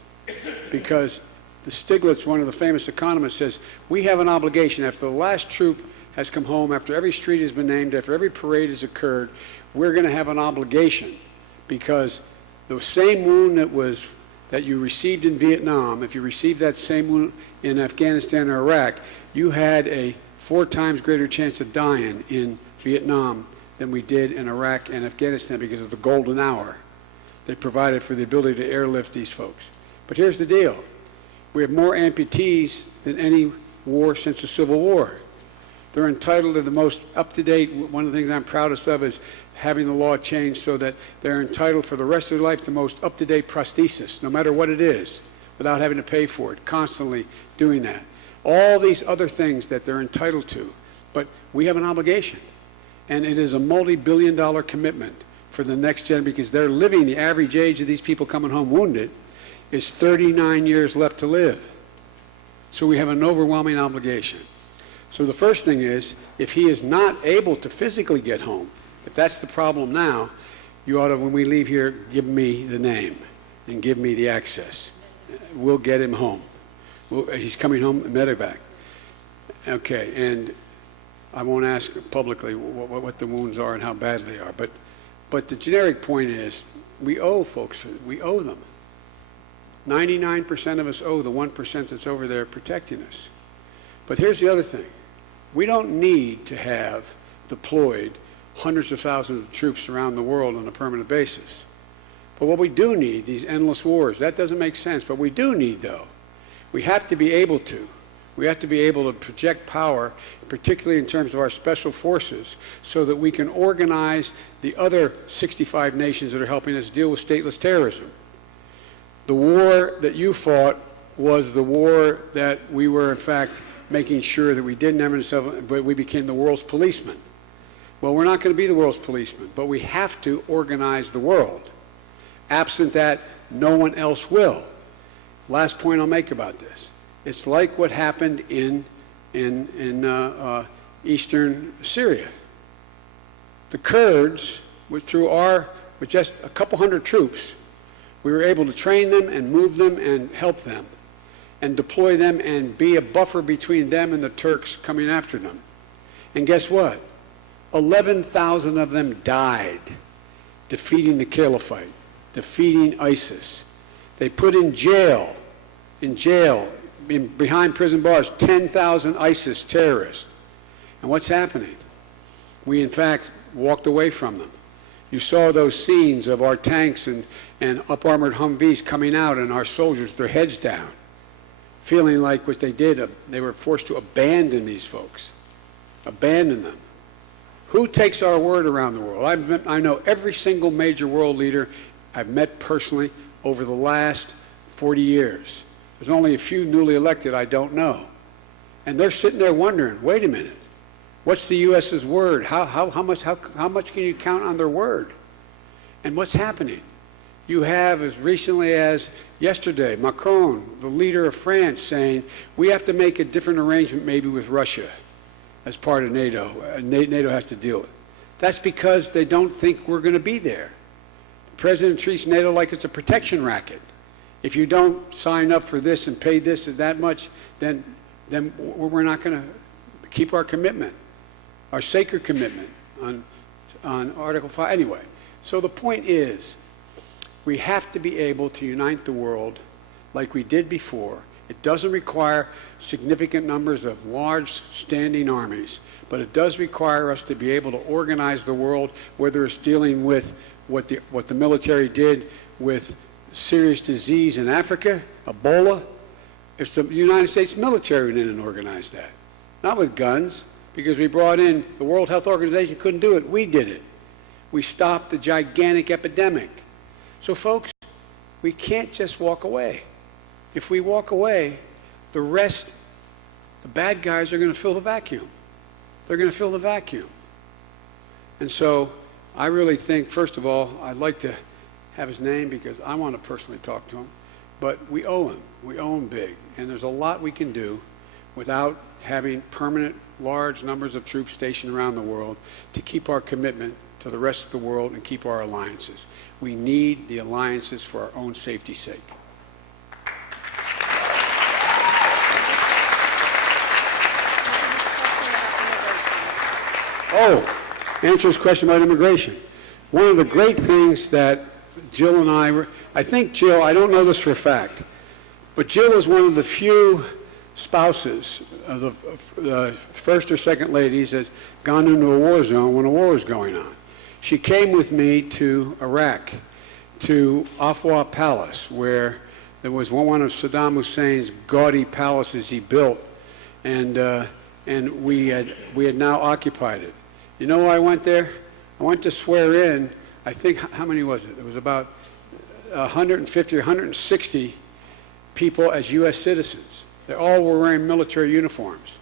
Because the Stiglitz, one of the famous economists, says, we have an obligation after the last troop has come home, after every street has been named, after every parade has occurred, we're going to have an obligation. Because the same wound that you received in Vietnam, if you received that same wound in Afghanistan or Iraq, you had a 4 times greater chance of dying in Vietnam than we did in Iraq and Afghanistan because of the golden hour they provided for the ability to airlift these folks. But here's the deal. We have more amputees than any war since the Civil War. They're entitled to the most up-to-date, one of the things I'm proudest of is having the law changed so that they're entitled for the rest of their life to the most up-to-date prosthesis, no matter what it is, without having to pay for it, constantly doing that. All these other things that they're entitled to, but we have an obligation. And it is a multi-billion-dollar commitment for the next gen because they're living, the average age of these people coming home wounded is 39 years left to live. So we have an overwhelming obligation. So the first thing is, if he is not able to physically get home, if that's the problem now, you ought to, when we leave here, give me the name and give me the access. We'll get him home. He's coming home medevac. Okay, and I won't ask publicly what the wounds are and how bad they are, but the generic point is, we owe folks, we owe them. 99% of us owe the 1% that's over there protecting us. But here's the other thing. We don't need to have deployed hundreds of thousands of troops around the world on a permanent basis. But what we do need, these endless wars, that doesn't make sense. But we do need, though, we have to be able to. We have to be able to project power, particularly in terms of our special forces, so that we can organize the other 65 nations that are helping us deal with stateless terrorism. The war that you fought was the war that we were, in fact, making sure that we didn't have ourselves, but we became the world's policeman. Well, we're not going to be the world's policeman, but we have to organize the world. Absent that, no one else will. Last point I'll make about this. It's like what happened in eastern Syria. The Kurds, with just a couple hundred troops, we were able to train them and move them and help them and deploy them and be a buffer between them and the Turks coming after them. And guess what? 11,000 of them died defeating the caliphate, defeating ISIS. They put in jail, behind prison bars, 10,000 ISIS terrorists. And what's happening? We, in fact, walked away from them. You saw those scenes of our tanks and up-armored Humvees coming out and our soldiers with their heads down, feeling like what they did, they were forced to abandon these folks, abandon them. Who takes our word around the world? I know every single major world leader I've met personally over the last 40 years. There's only a few newly elected I don't know. And they're sitting there wondering, wait a minute, what's the U.S.'s word? How much can you count on their word? And what's happening? You have, as recently as yesterday, Macron, the leader of France, saying, we have to make a different arrangement maybe with Russia as part of NATO. NATO has to deal with it. That's because they don't think we're going to be there. The president treats NATO like it's a protection racket. If you don't sign up for this and pay this and that much, then we're not going to keep our commitment, our sacred commitment on Article 5. Anyway, so the point is, we have to be able to unite the world like we did before. It doesn't require significant numbers of large standing armies, but it does require us to be able to organize the world, whether it's dealing with what the military did with serious disease in Africa, Ebola. It's the United States military that didn't organize that. Not with guns, because we brought in, the World Health Organization couldn't do it, we did it. We stopped the gigantic epidemic. So folks, we can't just walk away. If we walk away, the rest, the bad guys are going to fill the vacuum. They're going to fill the vacuum. And so I really think, first of all, I'd like to have his name because I want to personally talk to him. But we owe him. We owe him big. And there's a lot we can do without having permanent, large numbers of troops stationed around the world to keep our commitment to the rest of the world and keep our alliances. We need the alliances for our own safety's sake. Oh, answer his question about immigration. One of the great things that Jill and I think Jill, I don't know this for a fact, but Jill is one of the few spouses of the first or second ladies that's gone into a war zone when a war was going on. She came with me to Iraq, to Afwa Palace, where there was one of Saddam Hussein's gaudy palaces he built, and we had now occupied it. You know why I went there? I went to swear in, I think, how many was it? It was about 150 or 160 people as U.S. citizens. They all were wearing military uniforms.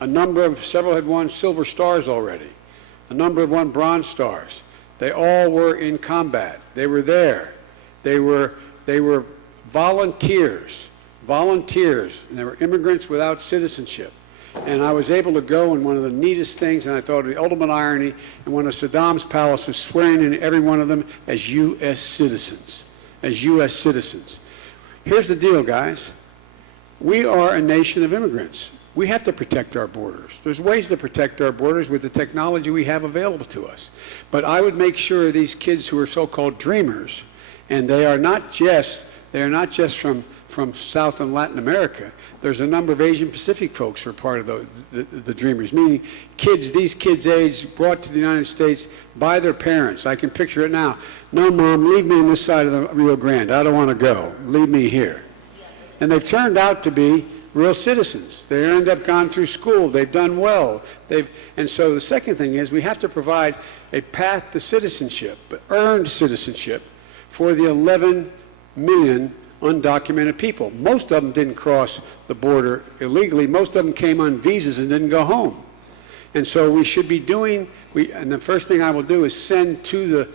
Several had won Silver Stars already. A number have won Bronze Stars. They all were in combat. They were there. They were volunteers, and they were immigrants without citizenship. And I was able to go, and one of the neatest things, and I thought of the ultimate irony, in one of Saddam's palaces, swearing in every one of them as U.S. citizens, Here's the deal, guys. We are a nation of immigrants. We have to protect our borders. There's ways to protect our borders with the technology we have available to us. But I would make sure these kids who are so-called dreamers, and they are not just from South and Latin America. There's a number of Asian Pacific folks who are part of the dreamers, meaning these kids aged, brought to the United States by their parents. I can picture it now. No, Mom, leave me on this side of the Rio Grande. I don't want to go. Leave me here. And they've turned out to be real citizens. They end up gone through school. They've done well. And so the second thing is we have to provide a path to citizenship, but earned citizenship, for the 11 million undocumented people. Most of them didn't cross the border illegally. Most of them came on visas and didn't go home. And so we should be doing, and the first thing I will do is send to the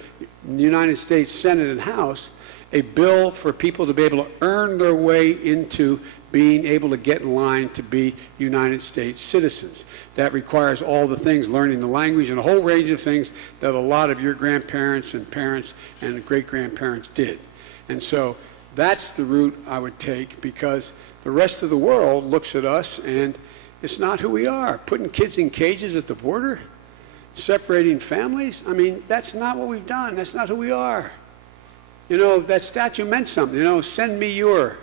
United States Senate and House a bill for people to be able to earn their way into being able to get in line to be United States citizens. That requires all the things, learning the language and a whole range of things that a lot of your grandparents and parents and great-grandparents did. And so that's the route I would take, because the rest of the world looks at us and it's not who we are. Putting kids in cages at the border, separating families, I mean, that's not what we've done. That's not who we are. You know, that statue meant something, you know, send me your,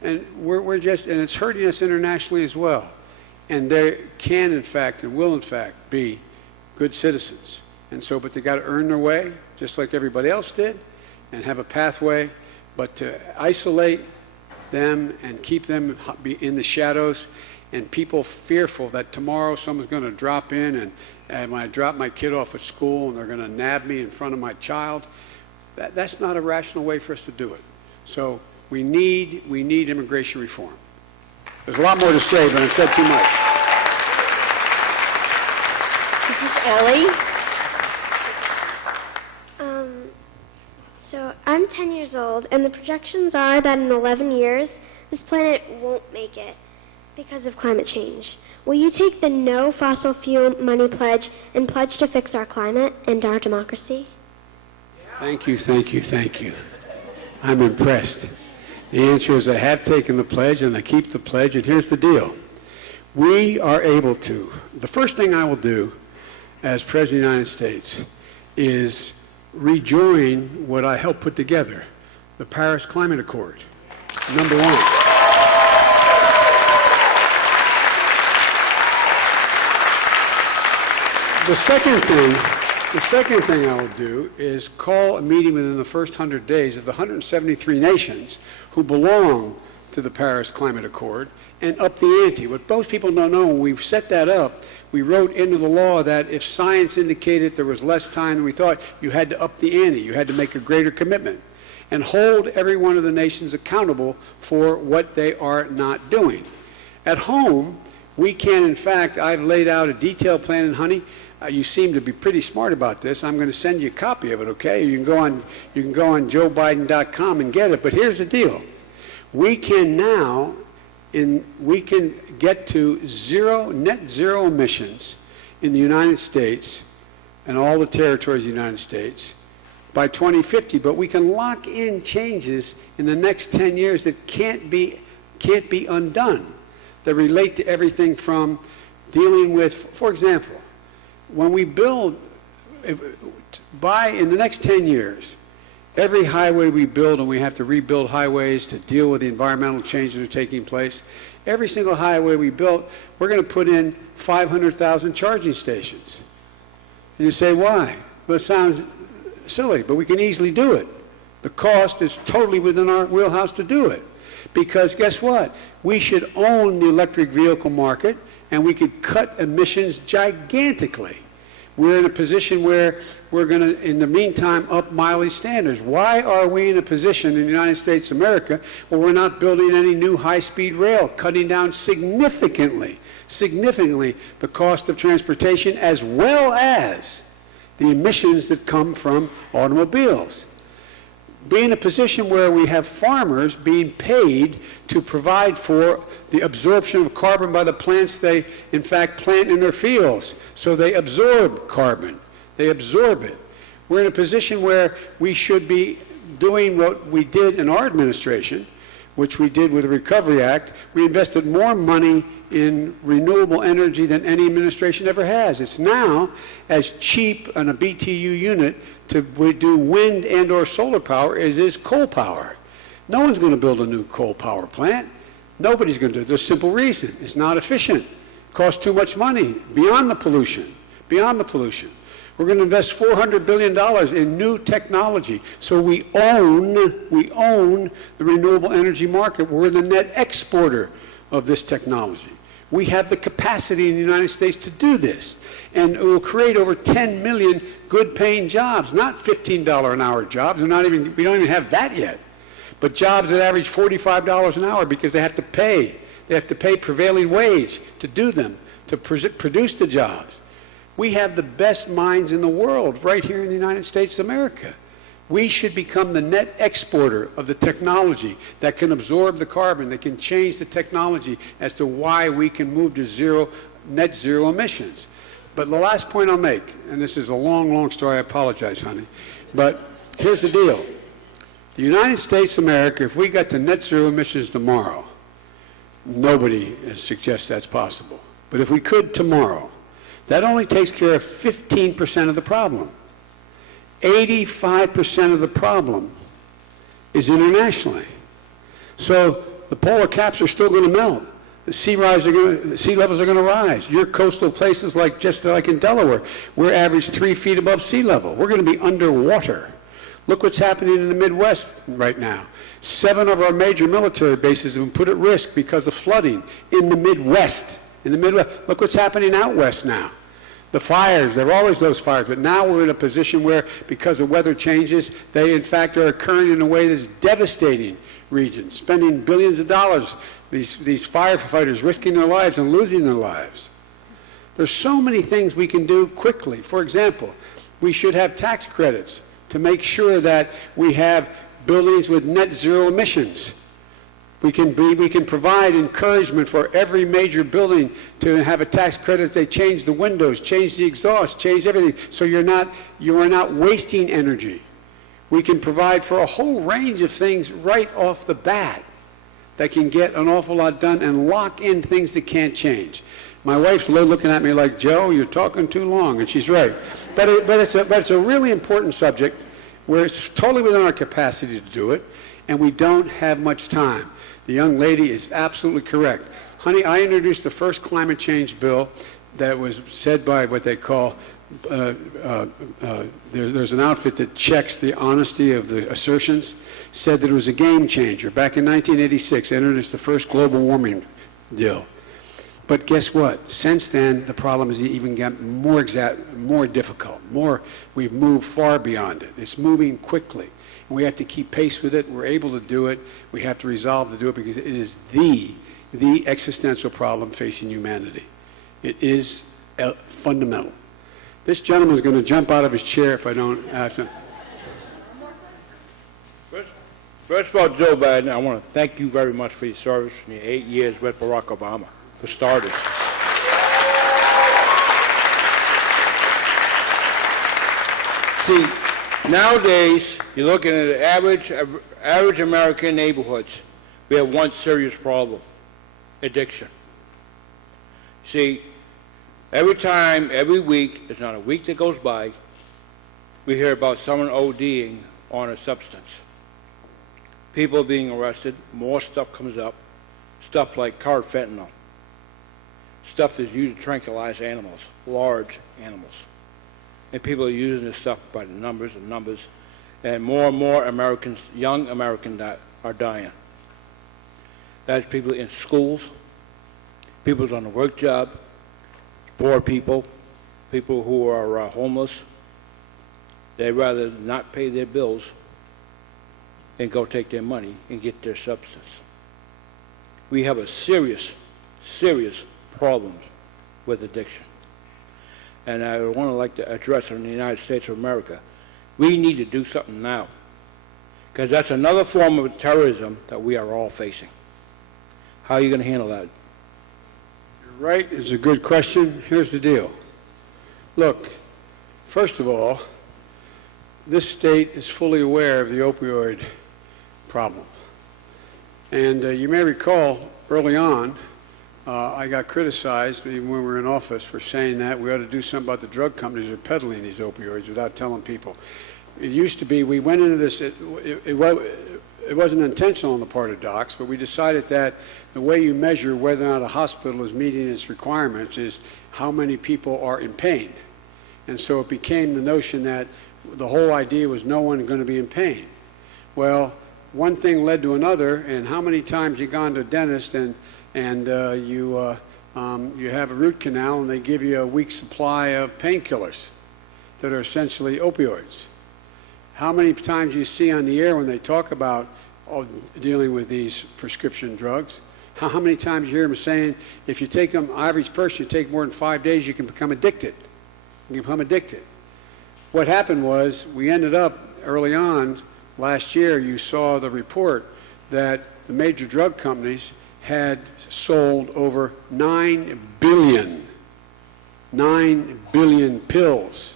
and we're just, and it's hurting us internationally as well. And they can, in fact, and will, in fact, be good citizens. And so, but they got to earn their way, just like everybody else did, and have a pathway. But to isolate them and keep them in the shadows, and people fearful that tomorrow someone's going to drop in, and when I drop my kid off at school and they're going to nab me in front of my child, that's not a rational way for us to do it. So we need immigration reform. There's a lot more to say, but I've said too much. This is Ellie. years old, and the projections are that in 11 years, this planet won't make it because of climate change. Will you take the no fossil fuel money pledge and pledge to fix our climate and our democracy? Thank you, thank you, thank you. I'm impressed. The answer is I have taken the pledge and I keep the pledge, and here's the deal. We are able to. The first thing I will do as President of the United States is rejoin what I helped put together, the Paris Climate Accord, number one. The second thing I will do is call a meeting within the first 100 days of the 173 nations who belong to the Paris Climate Accord and up the ante. What most people don't know, when we set that up, we wrote into the law that if science indicated there was less time than we thought, you had to up the ante. You had to make a greater commitment and hold every one of the nations accountable for what they are not doing. At home, we can, in fact, I've laid out a detailed plan, and honey, you seem to be pretty smart about this. I'm going to send you a copy of it, okay? You can go on joebiden.com and get it. But here's the deal. We can now, we can get to net zero emissions in the United States and all the territories of the United States by 2050, but we can lock in changes in the next 10 years that can't be undone, that relate to everything from dealing with, for example, when we build, in the next 10 years, every highway we build, and we have to rebuild highways to deal with the environmental changes that are taking place, every single highway we built, we're going to put in 500,000 charging stations. And you say, why? Well, it sounds silly, but we can easily do it. The cost is totally within our wheelhouse to do it. Because guess what? We should own the electric vehicle market, and we could cut emissions gigantically. We're in a position where we're going to, in the meantime, up mileage standards. Why are we in a position in the United States of America where we're not building any new high-speed rail, cutting down significantly the cost of transportation as well as the emissions that come from automobiles? Be in a position where we have farmers being paid to provide for the absorption of carbon by the plants they, in fact, plant in their fields. So they absorb carbon. They absorb it. We're in a position where we should be doing what we did in our administration, which we did with the Recovery Act. We invested more money in renewable energy than any administration ever has. It's now as cheap on a BTU unit to do wind and or solar power as is coal power. No one's going to build a new coal power plant. Nobody's going to do it. There's a simple reason. It's not efficient. It costs too much money, beyond the pollution, beyond the pollution. We're going to invest $400 billion in new technology. So we own the renewable energy market. We're the net exporter of this technology. We have the capacity in the United States to do this. And it will create over 10 million good-paying jobs, not $15 an hour jobs. We don't even have that yet. But jobs that average $45 an hour because they have to pay prevailing wage to do them, to produce the jobs. We have the best minds in the world right here in the United States of America. We should become the net exporter of the technology that can absorb the carbon, that can change the technology as to why we can move to net zero emissions. But the last point I'll make, and this is a long, long story, I apologize, honey, but here's the deal. The United States of America, if we got to net zero emissions tomorrow, nobody suggests that's possible. But if we could tomorrow, that only takes care of 15% of the problem. 85% of the problem is internationally. So the polar caps are still going to melt. The sea levels are going to rise. Your coastal places, just like in Delaware, we're average 3 feet above sea level. We're going to be underwater. Look what's happening in the Midwest right now. 7 of our major military bases have been put at risk because of flooding in the Midwest. Look what's happening out west now. The fires, there are always those fires, but now we're in a position where, because of weather changes, they in fact are occurring in a way that's devastating regions, spending billions of dollars, these firefighters risking their lives and losing their lives. There's so many things we can do quickly. For example, we should have tax credits to make sure that we have buildings with net zero emissions. We can provide encouragement for every major building to have a tax credit. They change the windows, change the exhaust, change everything, so you are not wasting energy. We can provide for a whole range of things right off the bat that can get an awful lot done and lock in things that can't change. My wife's looking at me like, Joe, you're talking too long, and she's right. But it's a really important subject where it's totally within our capacity to do it, and we don't have much time. The young lady is absolutely correct. Honey, I introduced the first climate change bill that was said by what they call, there's an outfit that checks the honesty of the assertions, said that it was a game changer. Back in 1986, I introduced the first global warming deal. But guess what? Since then, the problem has even gotten more difficult. We've moved far beyond it. It's moving quickly. And we have to keep pace with it. We're able to do it. We have to resolve to do it because it is the existential problem facing humanity. It is fundamental. This gentleman is going to jump out of his chair if I don't ask him. First of all, Joe Biden, I want to thank you very much for your service in your 8 years with Barack Obama, for starters. See, nowadays, you're looking at average American neighborhoods. We have one serious problem: addiction. See, every week, there's not a week that goes by, we hear about someone ODing on a substance. People being arrested, more stuff comes up, stuff like fentanyl, stuff that's used to tranquilize animals, large animals. And people are using this stuff by the numbers, and more Americans, young Americans are dying. That's people in schools, people on the work job, poor people, people who are homeless. They'd rather not pay their bills and go take their money and get their substance. We have a serious problem with addiction. And I want to address it in the United States of America. We need to do something now, because that's another form of terrorism that we are all facing. How are you going to handle that? You're right. It's a good question. Here's the deal. Look, first of all, this state is fully aware of the opioid problem. And you may recall early on, I got criticized even when we were in office for saying that we ought to do something about the drug companies that are peddling these opioids without telling people. It used to be, we went into this, it wasn't intentional on the part of docs, but we decided that the way you measure whether or not a hospital is meeting its requirements is how many people are in pain. And so it became the notion that the whole idea was no one going to be in pain. Well, one thing led to another, and how many times you've gone to a dentist and you have a root canal and they give you a week's supply of painkillers that are essentially opioids. How many times you see on the air when they talk about dealing with these prescription drugs, how many times you hear them saying, if you take them, average person, you take more than 5 days, you can become addicted. You can become addicted. What happened was, we ended up early on, last year, you saw the report that the major drug companies had sold over 9 billion pills,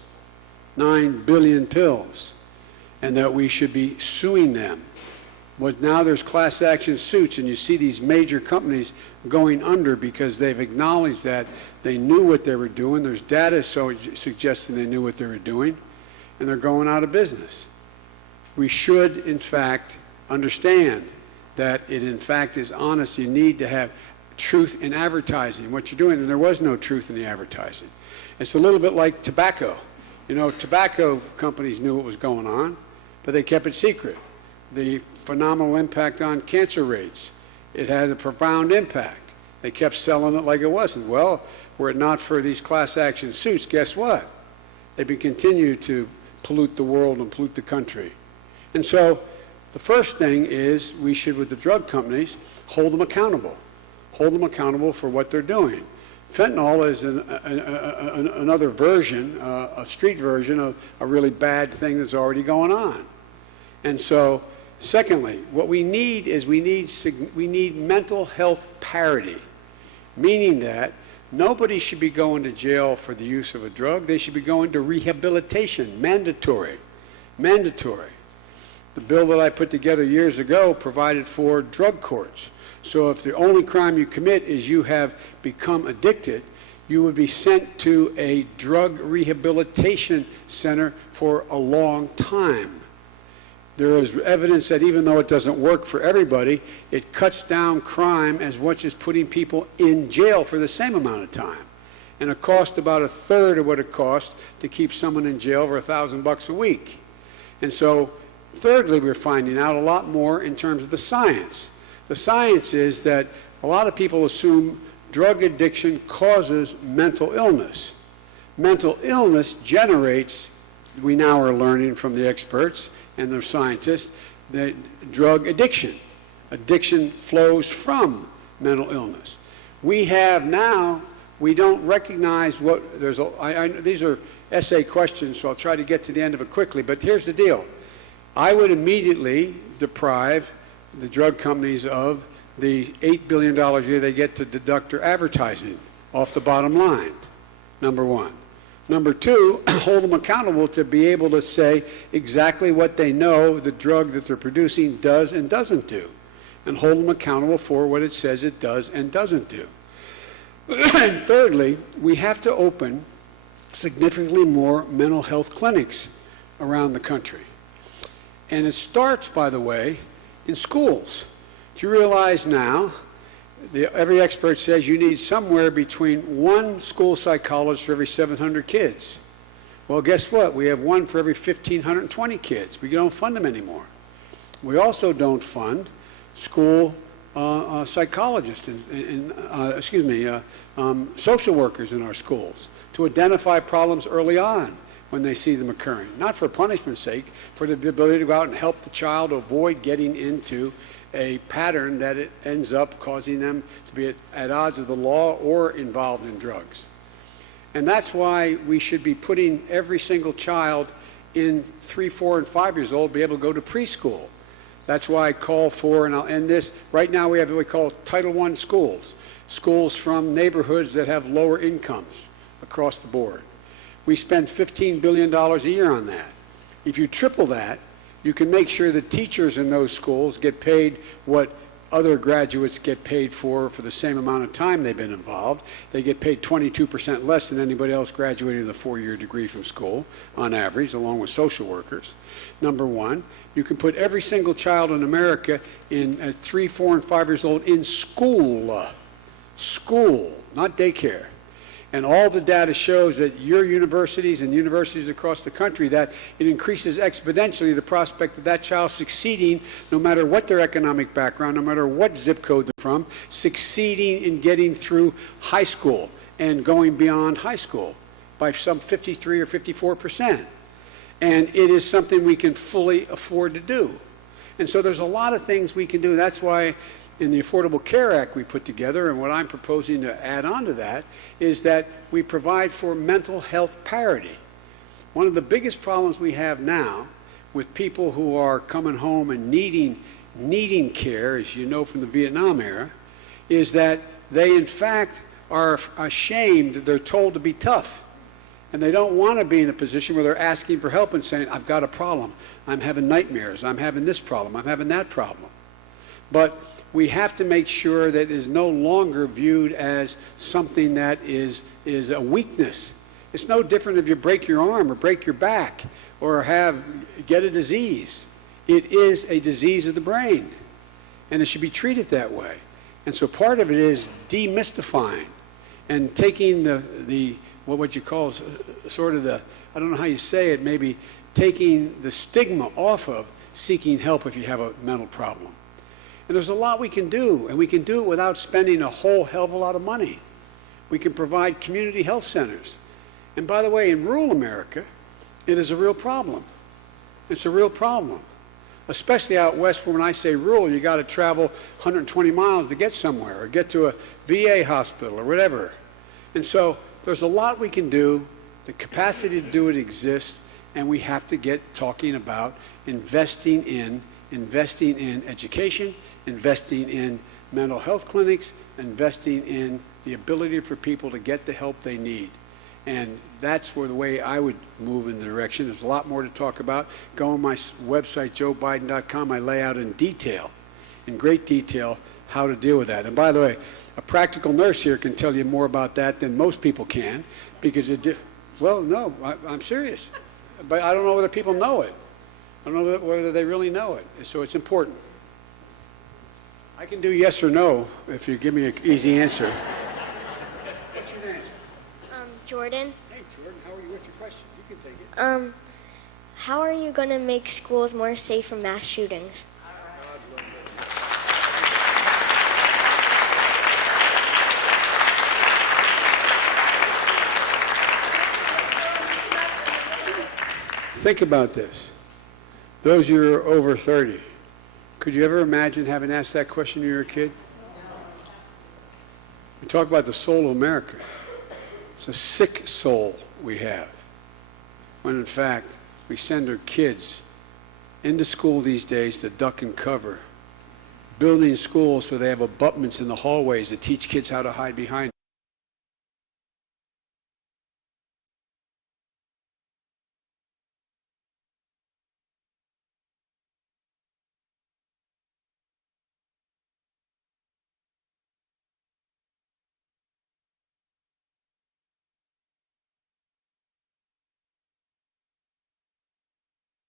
9 billion pills, and that we should be suing them. But now there's class action suits, and you see these major companies going under because they've acknowledged that they knew what they were doing. There's data suggesting they knew what they were doing, and they're going out of business. We should, in fact, understand that it, in fact, is honest. You need to have truth in advertising, what you're doing, and there was no truth in the advertising. It's a little bit like tobacco. You know, tobacco companies knew what was going on, but they kept it secret. The phenomenal impact on cancer rates, it had a profound impact. They kept selling it like it wasn't. Well, were it not for these class action suits, guess what? They've been continued to pollute the world and pollute the country. And so the first thing is we should, with the drug companies, hold them accountable. Hold them accountable for what they're doing. Fentanyl is another version, a street version of a really bad thing that's already going on. And so Secondly, what we need is we need mental health parity, meaning that nobody should be going to jail for the use of a drug. They should be going to rehabilitation, mandatory. Mandatory. The bill that I put together years ago provided for drug courts. So if the only crime you commit is you have become addicted, you would be sent to a drug rehabilitation center for a long time. There is evidence that even though it doesn't work for everybody, it cuts down crime as much as putting people in jail for the same amount of time. And it costs about a third of what it costs to keep someone in jail for $1,000 a week. And so, thirdly, we're finding out a lot more in terms of the science. The science is that a lot of people assume drug addiction causes mental illness. Mental illness generates, we now are learning from the experts and the scientists, that drug addiction. Addiction flows from mental illness. We have now, we don't recognize what, these are essay questions, so I'll try to get to the end of it quickly, but here's the deal. I would immediately deprive the drug companies of the $8 billion a year they get to deduct their advertising off the bottom line, number one. Number two, hold them accountable to be able to say exactly what they know the drug that they're producing does and doesn't do, and hold them accountable for what it says it does and doesn't do. And thirdly, we have to open significantly more mental health clinics around the country. And it starts, by the way, in schools. Do you realize now, every expert says you need somewhere between one school psychologist for every 700 kids. Well, guess what? We have one for every 1,520 kids. We don't fund them anymore. We also don't fund school psychologists and social workers in our schools to identify problems early on when they see them occurring. Not for punishment's sake, for the ability to go out and help the child avoid getting into a pattern that it ends up causing them to be at odds with the law or involved in drugs. And that's why we should be putting every single child in 3, 4, and 5 years old be able to go to preschool. That's why I call for, and I'll end this, right now we have what we call Title I schools, schools from neighborhoods that have lower incomes across the board. We spend $15 billion a year on that. If you triple that, you can make sure that teachers in those schools get paid what other graduates get paid for the same amount of time they've been involved. They get paid 22% less than anybody else graduating with a 4-year degree from school, on average, along with social workers. Number one, you can put every single child in America at 3, 4, and 5 years old in school, not daycare. And all the data shows that your universities and universities across the country, that it increases exponentially the prospect of that child succeeding, no matter what their economic background, no matter what zip code they're from, succeeding in getting through high school and going beyond high school by some 53 or 54%. And it is something we can fully afford to do. And so there's a lot of things we can do. That's why in the Affordable Care Act we put together, and what I'm proposing to add on to that, is that we provide for mental health parity. One of the biggest problems we have now with people who are coming home and needing care, as you know from the Vietnam era, is that they in fact are ashamed, they're told to be tough. And they don't want to be in a position where they're asking for help and saying, I've got a problem, I'm having nightmares, I'm having this problem, I'm having that problem. But we have to make sure that it is no longer viewed as something that is a weakness. It's no different if you break your arm or break your back or get a disease. It is a disease of the brain, and it should be treated that way. And so part of it is demystifying and taking what you call sort of I don't know how you say it, maybe taking the stigma off of seeking help if you have a mental problem. And there's a lot we can do, and we can do it without spending a whole hell of a lot of money. We can provide community health centers. And by the way, in rural America, it is a real problem. It's a real problem. Especially out west, where when I say rural, you got to travel 120 miles to get somewhere, or get to a VA hospital, or whatever. And so there's a lot we can do. The capacity to do it exists, and we have to get talking about investing in investing in education, investing in mental health clinics, investing in the ability for people to get the help they need. And that's where the way I would move in the direction. There's a lot more to talk about. Go on my website, joebiden.com. I lay out in detail, in great detail, how to deal with that. And by the way, a practical nurse here can tell you more about that than most people can, because well, no, I'm serious. But I don't know whether people know it. I don't know whether they really know it. So it's important. I can do yes or no if you give me an easy answer. What's your name? Jordan. Hey, Jordan, how are you? What's your question? You can take it. How are you going to make schools more safe from mass shootings? Think about this. Those who are over 30, could you ever imagine having asked that question when you were a kid? We talk about the soul of America. It's a sick soul we have, when in fact we send our kids into school these days to duck and cover, building schools so they have abutments in the hallways that teach kids how to hide behind.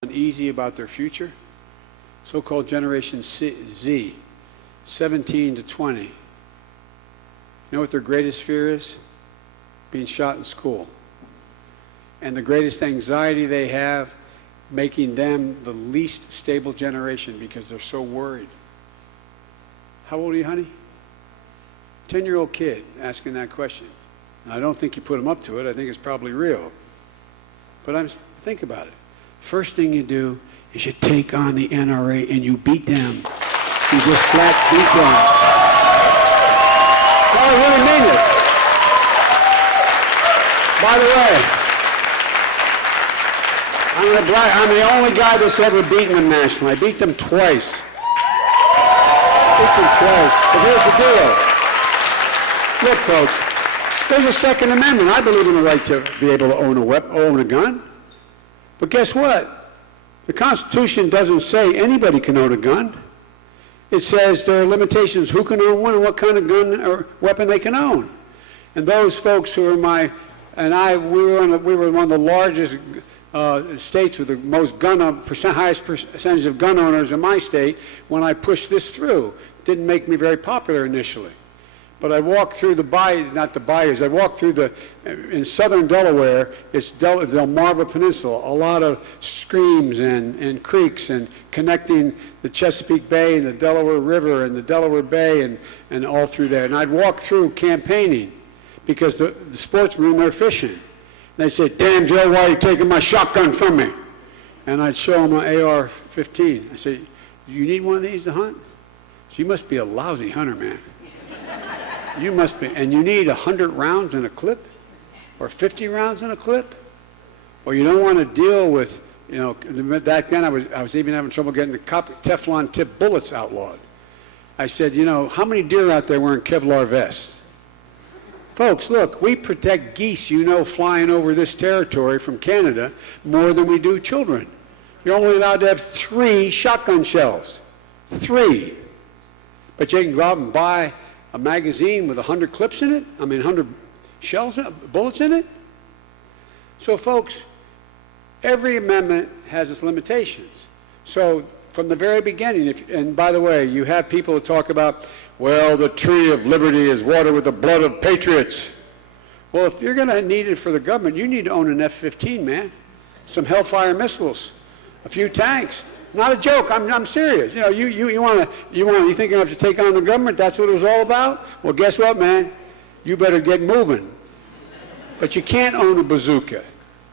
Uneasy about their future, so-called Generation Z, 17 to 20. You know what their greatest fear is? Being shot in school. And the greatest anxiety they have, making them the least stable generation because they're so worried. How old are you, honey? 10-year-old kid asking that question. And I don't think you put them up to it. I think it's probably real. But think about it. First thing you do is you take on the NRA and you beat them. You just flat beat them. No, I really mean it. By the way, I'm the only guy that's ever beaten them nationally. I beat them twice. But here's the deal. Look, folks, there's a Second Amendment. I believe in the right to be able to own a gun. But guess what? The Constitution doesn't say anybody can own a gun. It says there are limitations who can own one and what kind of gun or weapon they can own. And those folks who are we were one of the largest states with the most highest percentage of gun owners in my state when I pushed this through. Didn't make me very popular initially. But I walked through I walked through in southern Delaware, it's Delmarva Peninsula, a lot of streams and creeks and connecting the Chesapeake Bay and the Delaware River and the Delaware Bay and all through there. And I'd walk through campaigning because the sportsmen were fishing. And they said, "Damn, Joe, why are you taking my shotgun from me?" And I'd show them an AR-15. I said, "You need one of these to hunt?" So you must be a lousy hunter, man. You must be, and you need 100 rounds in a clip, or 50 rounds in a clip, or you don't want to deal with, back then I was even having trouble getting the Teflon tip bullets outlawed. I said, how many deer out there wearing Kevlar vests? Folks, look, we protect geese, flying over this territory from Canada more than we do children. You're only allowed to have 3 shotgun shells. 3. But you can go out and buy a magazine with 100 clips in it? 100 bullets in it? So, folks, every amendment has its limitations. So, from the very beginning, and by the way, you have people who talk about, well, the tree of liberty is watered with the blood of patriots. Well, if you're going to need it for the government, you need to own an F-15, man. Some Hellfire missiles, a few tanks. Not a joke. I'm serious. You think you have to take on the government? That's what it was all about? Well, guess what, man? You better get moving. But you can't own a bazooka.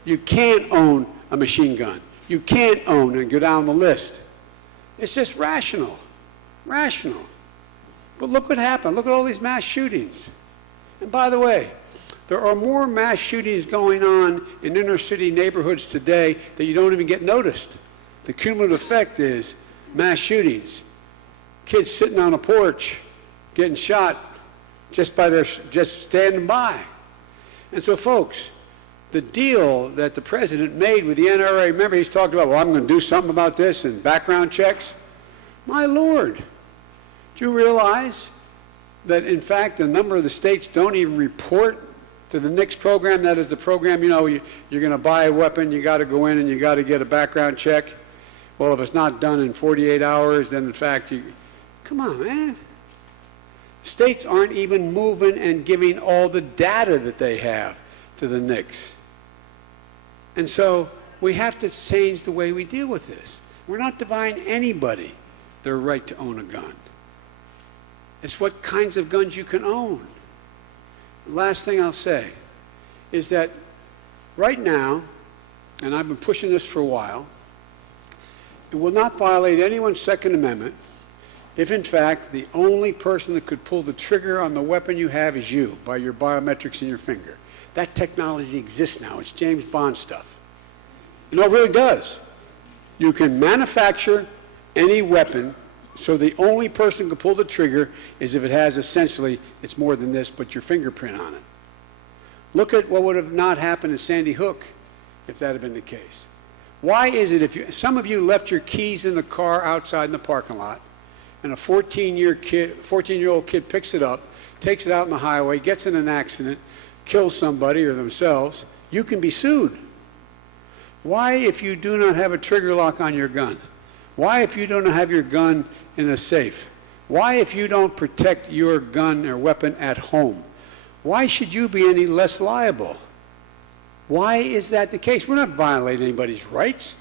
You can't own a machine gun. You can't own and go down the list. It's just rational. Rational. But look what happened. Look at all these mass shootings. And by the way, there are more mass shootings going on in inner city neighborhoods today that you don't even get noticed. The cumulative effect is mass shootings, kids sitting on a porch getting shot just standing by. And so, folks, the deal that the president made with the NRA, remember he's talked about, well, I'm going to do something about this and background checks. My Lord, do you realize that, in fact, a number of the states don't even report to the NICS program? That is the program, you know, you're going to buy a weapon, you got to go in and you got to get a background check. Well, if it's not done in 48 hours, then in fact, come on, man. States aren't even moving and giving all the data that they have to the NICS. And so we have to change the way we deal with this. We're not denying anybody their right to own a gun. It's what kinds of guns you can own. The last thing I'll say is that right now, and I've been pushing this for a while, it will not violate anyone's Second Amendment if, in fact, the only person that could pull the trigger on the weapon you have is you, by your biometrics in your finger. That technology exists now. It's James Bond stuff. You know, it really does. You can manufacture any weapon so the only person who can pull the trigger is if it has essentially, it's more than this, but your fingerprint on it. Look at what would have not happened in Sandy Hook if that had been the case. Why is it if some of you left your keys in the car outside in the parking lot, and a 14-year-old kid picks it up, takes it out on the highway, gets in an accident, kills somebody or themselves, you can be sued. Why, if you do not have a trigger lock on your gun? Why, if you don't have your gun in a safe? Why, if you don't protect your gun or weapon at home? Why should you be any less liable? Why is that the case? We're not violating anybody's rights.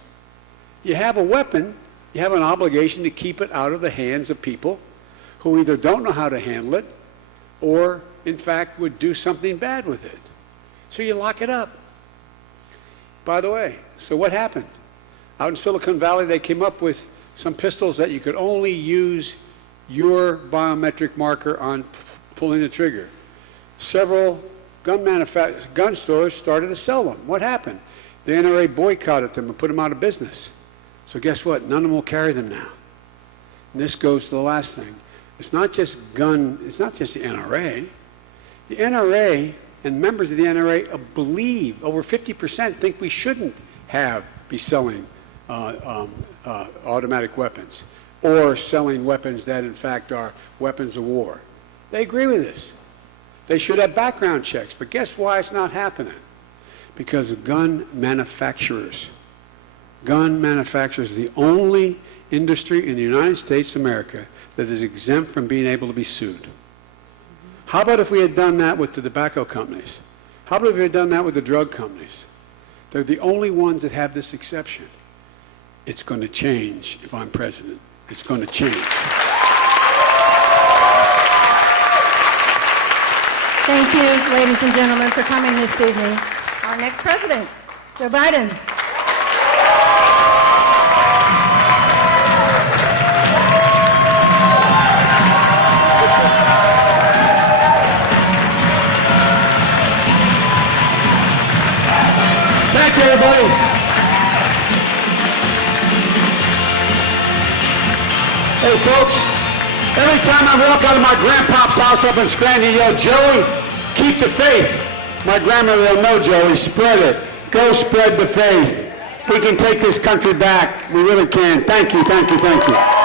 You have a weapon, you have an obligation to keep it out of the hands of people who either don't know how to handle it or, in fact, would do something bad with it. So you lock it up. By the way, so what happened? Out in Silicon Valley, they came up with some pistols that you could only use your biometric marker on pulling the trigger. Several gun stores started to sell them. What happened? The NRA boycotted them and put them out of business. So guess what? None of them will carry them now. And this goes to the last thing. It's not just the NRA. The NRA and members of the NRA believe, over 50% think we shouldn't be selling automatic weapons or selling weapons that in fact are weapons of war. They agree with this. They should have background checks, but guess why it's not happening? Because of gun manufacturers. Gun manufacturers are the only industry in the United States of America that is exempt from being able to be sued. How about if we had done that with the tobacco companies? How about if we had done that with the drug companies? They're the only ones that have this exception. It's going to change if I'm president. It's going to change. Thank you, ladies and gentlemen, for coming this evening. Our next president, Joe Biden. Thank you, everybody. Hey, folks, every time I walk out of my grandpa's house up in Scranton, he yelled, Joey, keep the faith. My grandmother will know, Joey, spread it. Go spread the faith. We can take this country back. We really can. Thank you, thank you, thank you.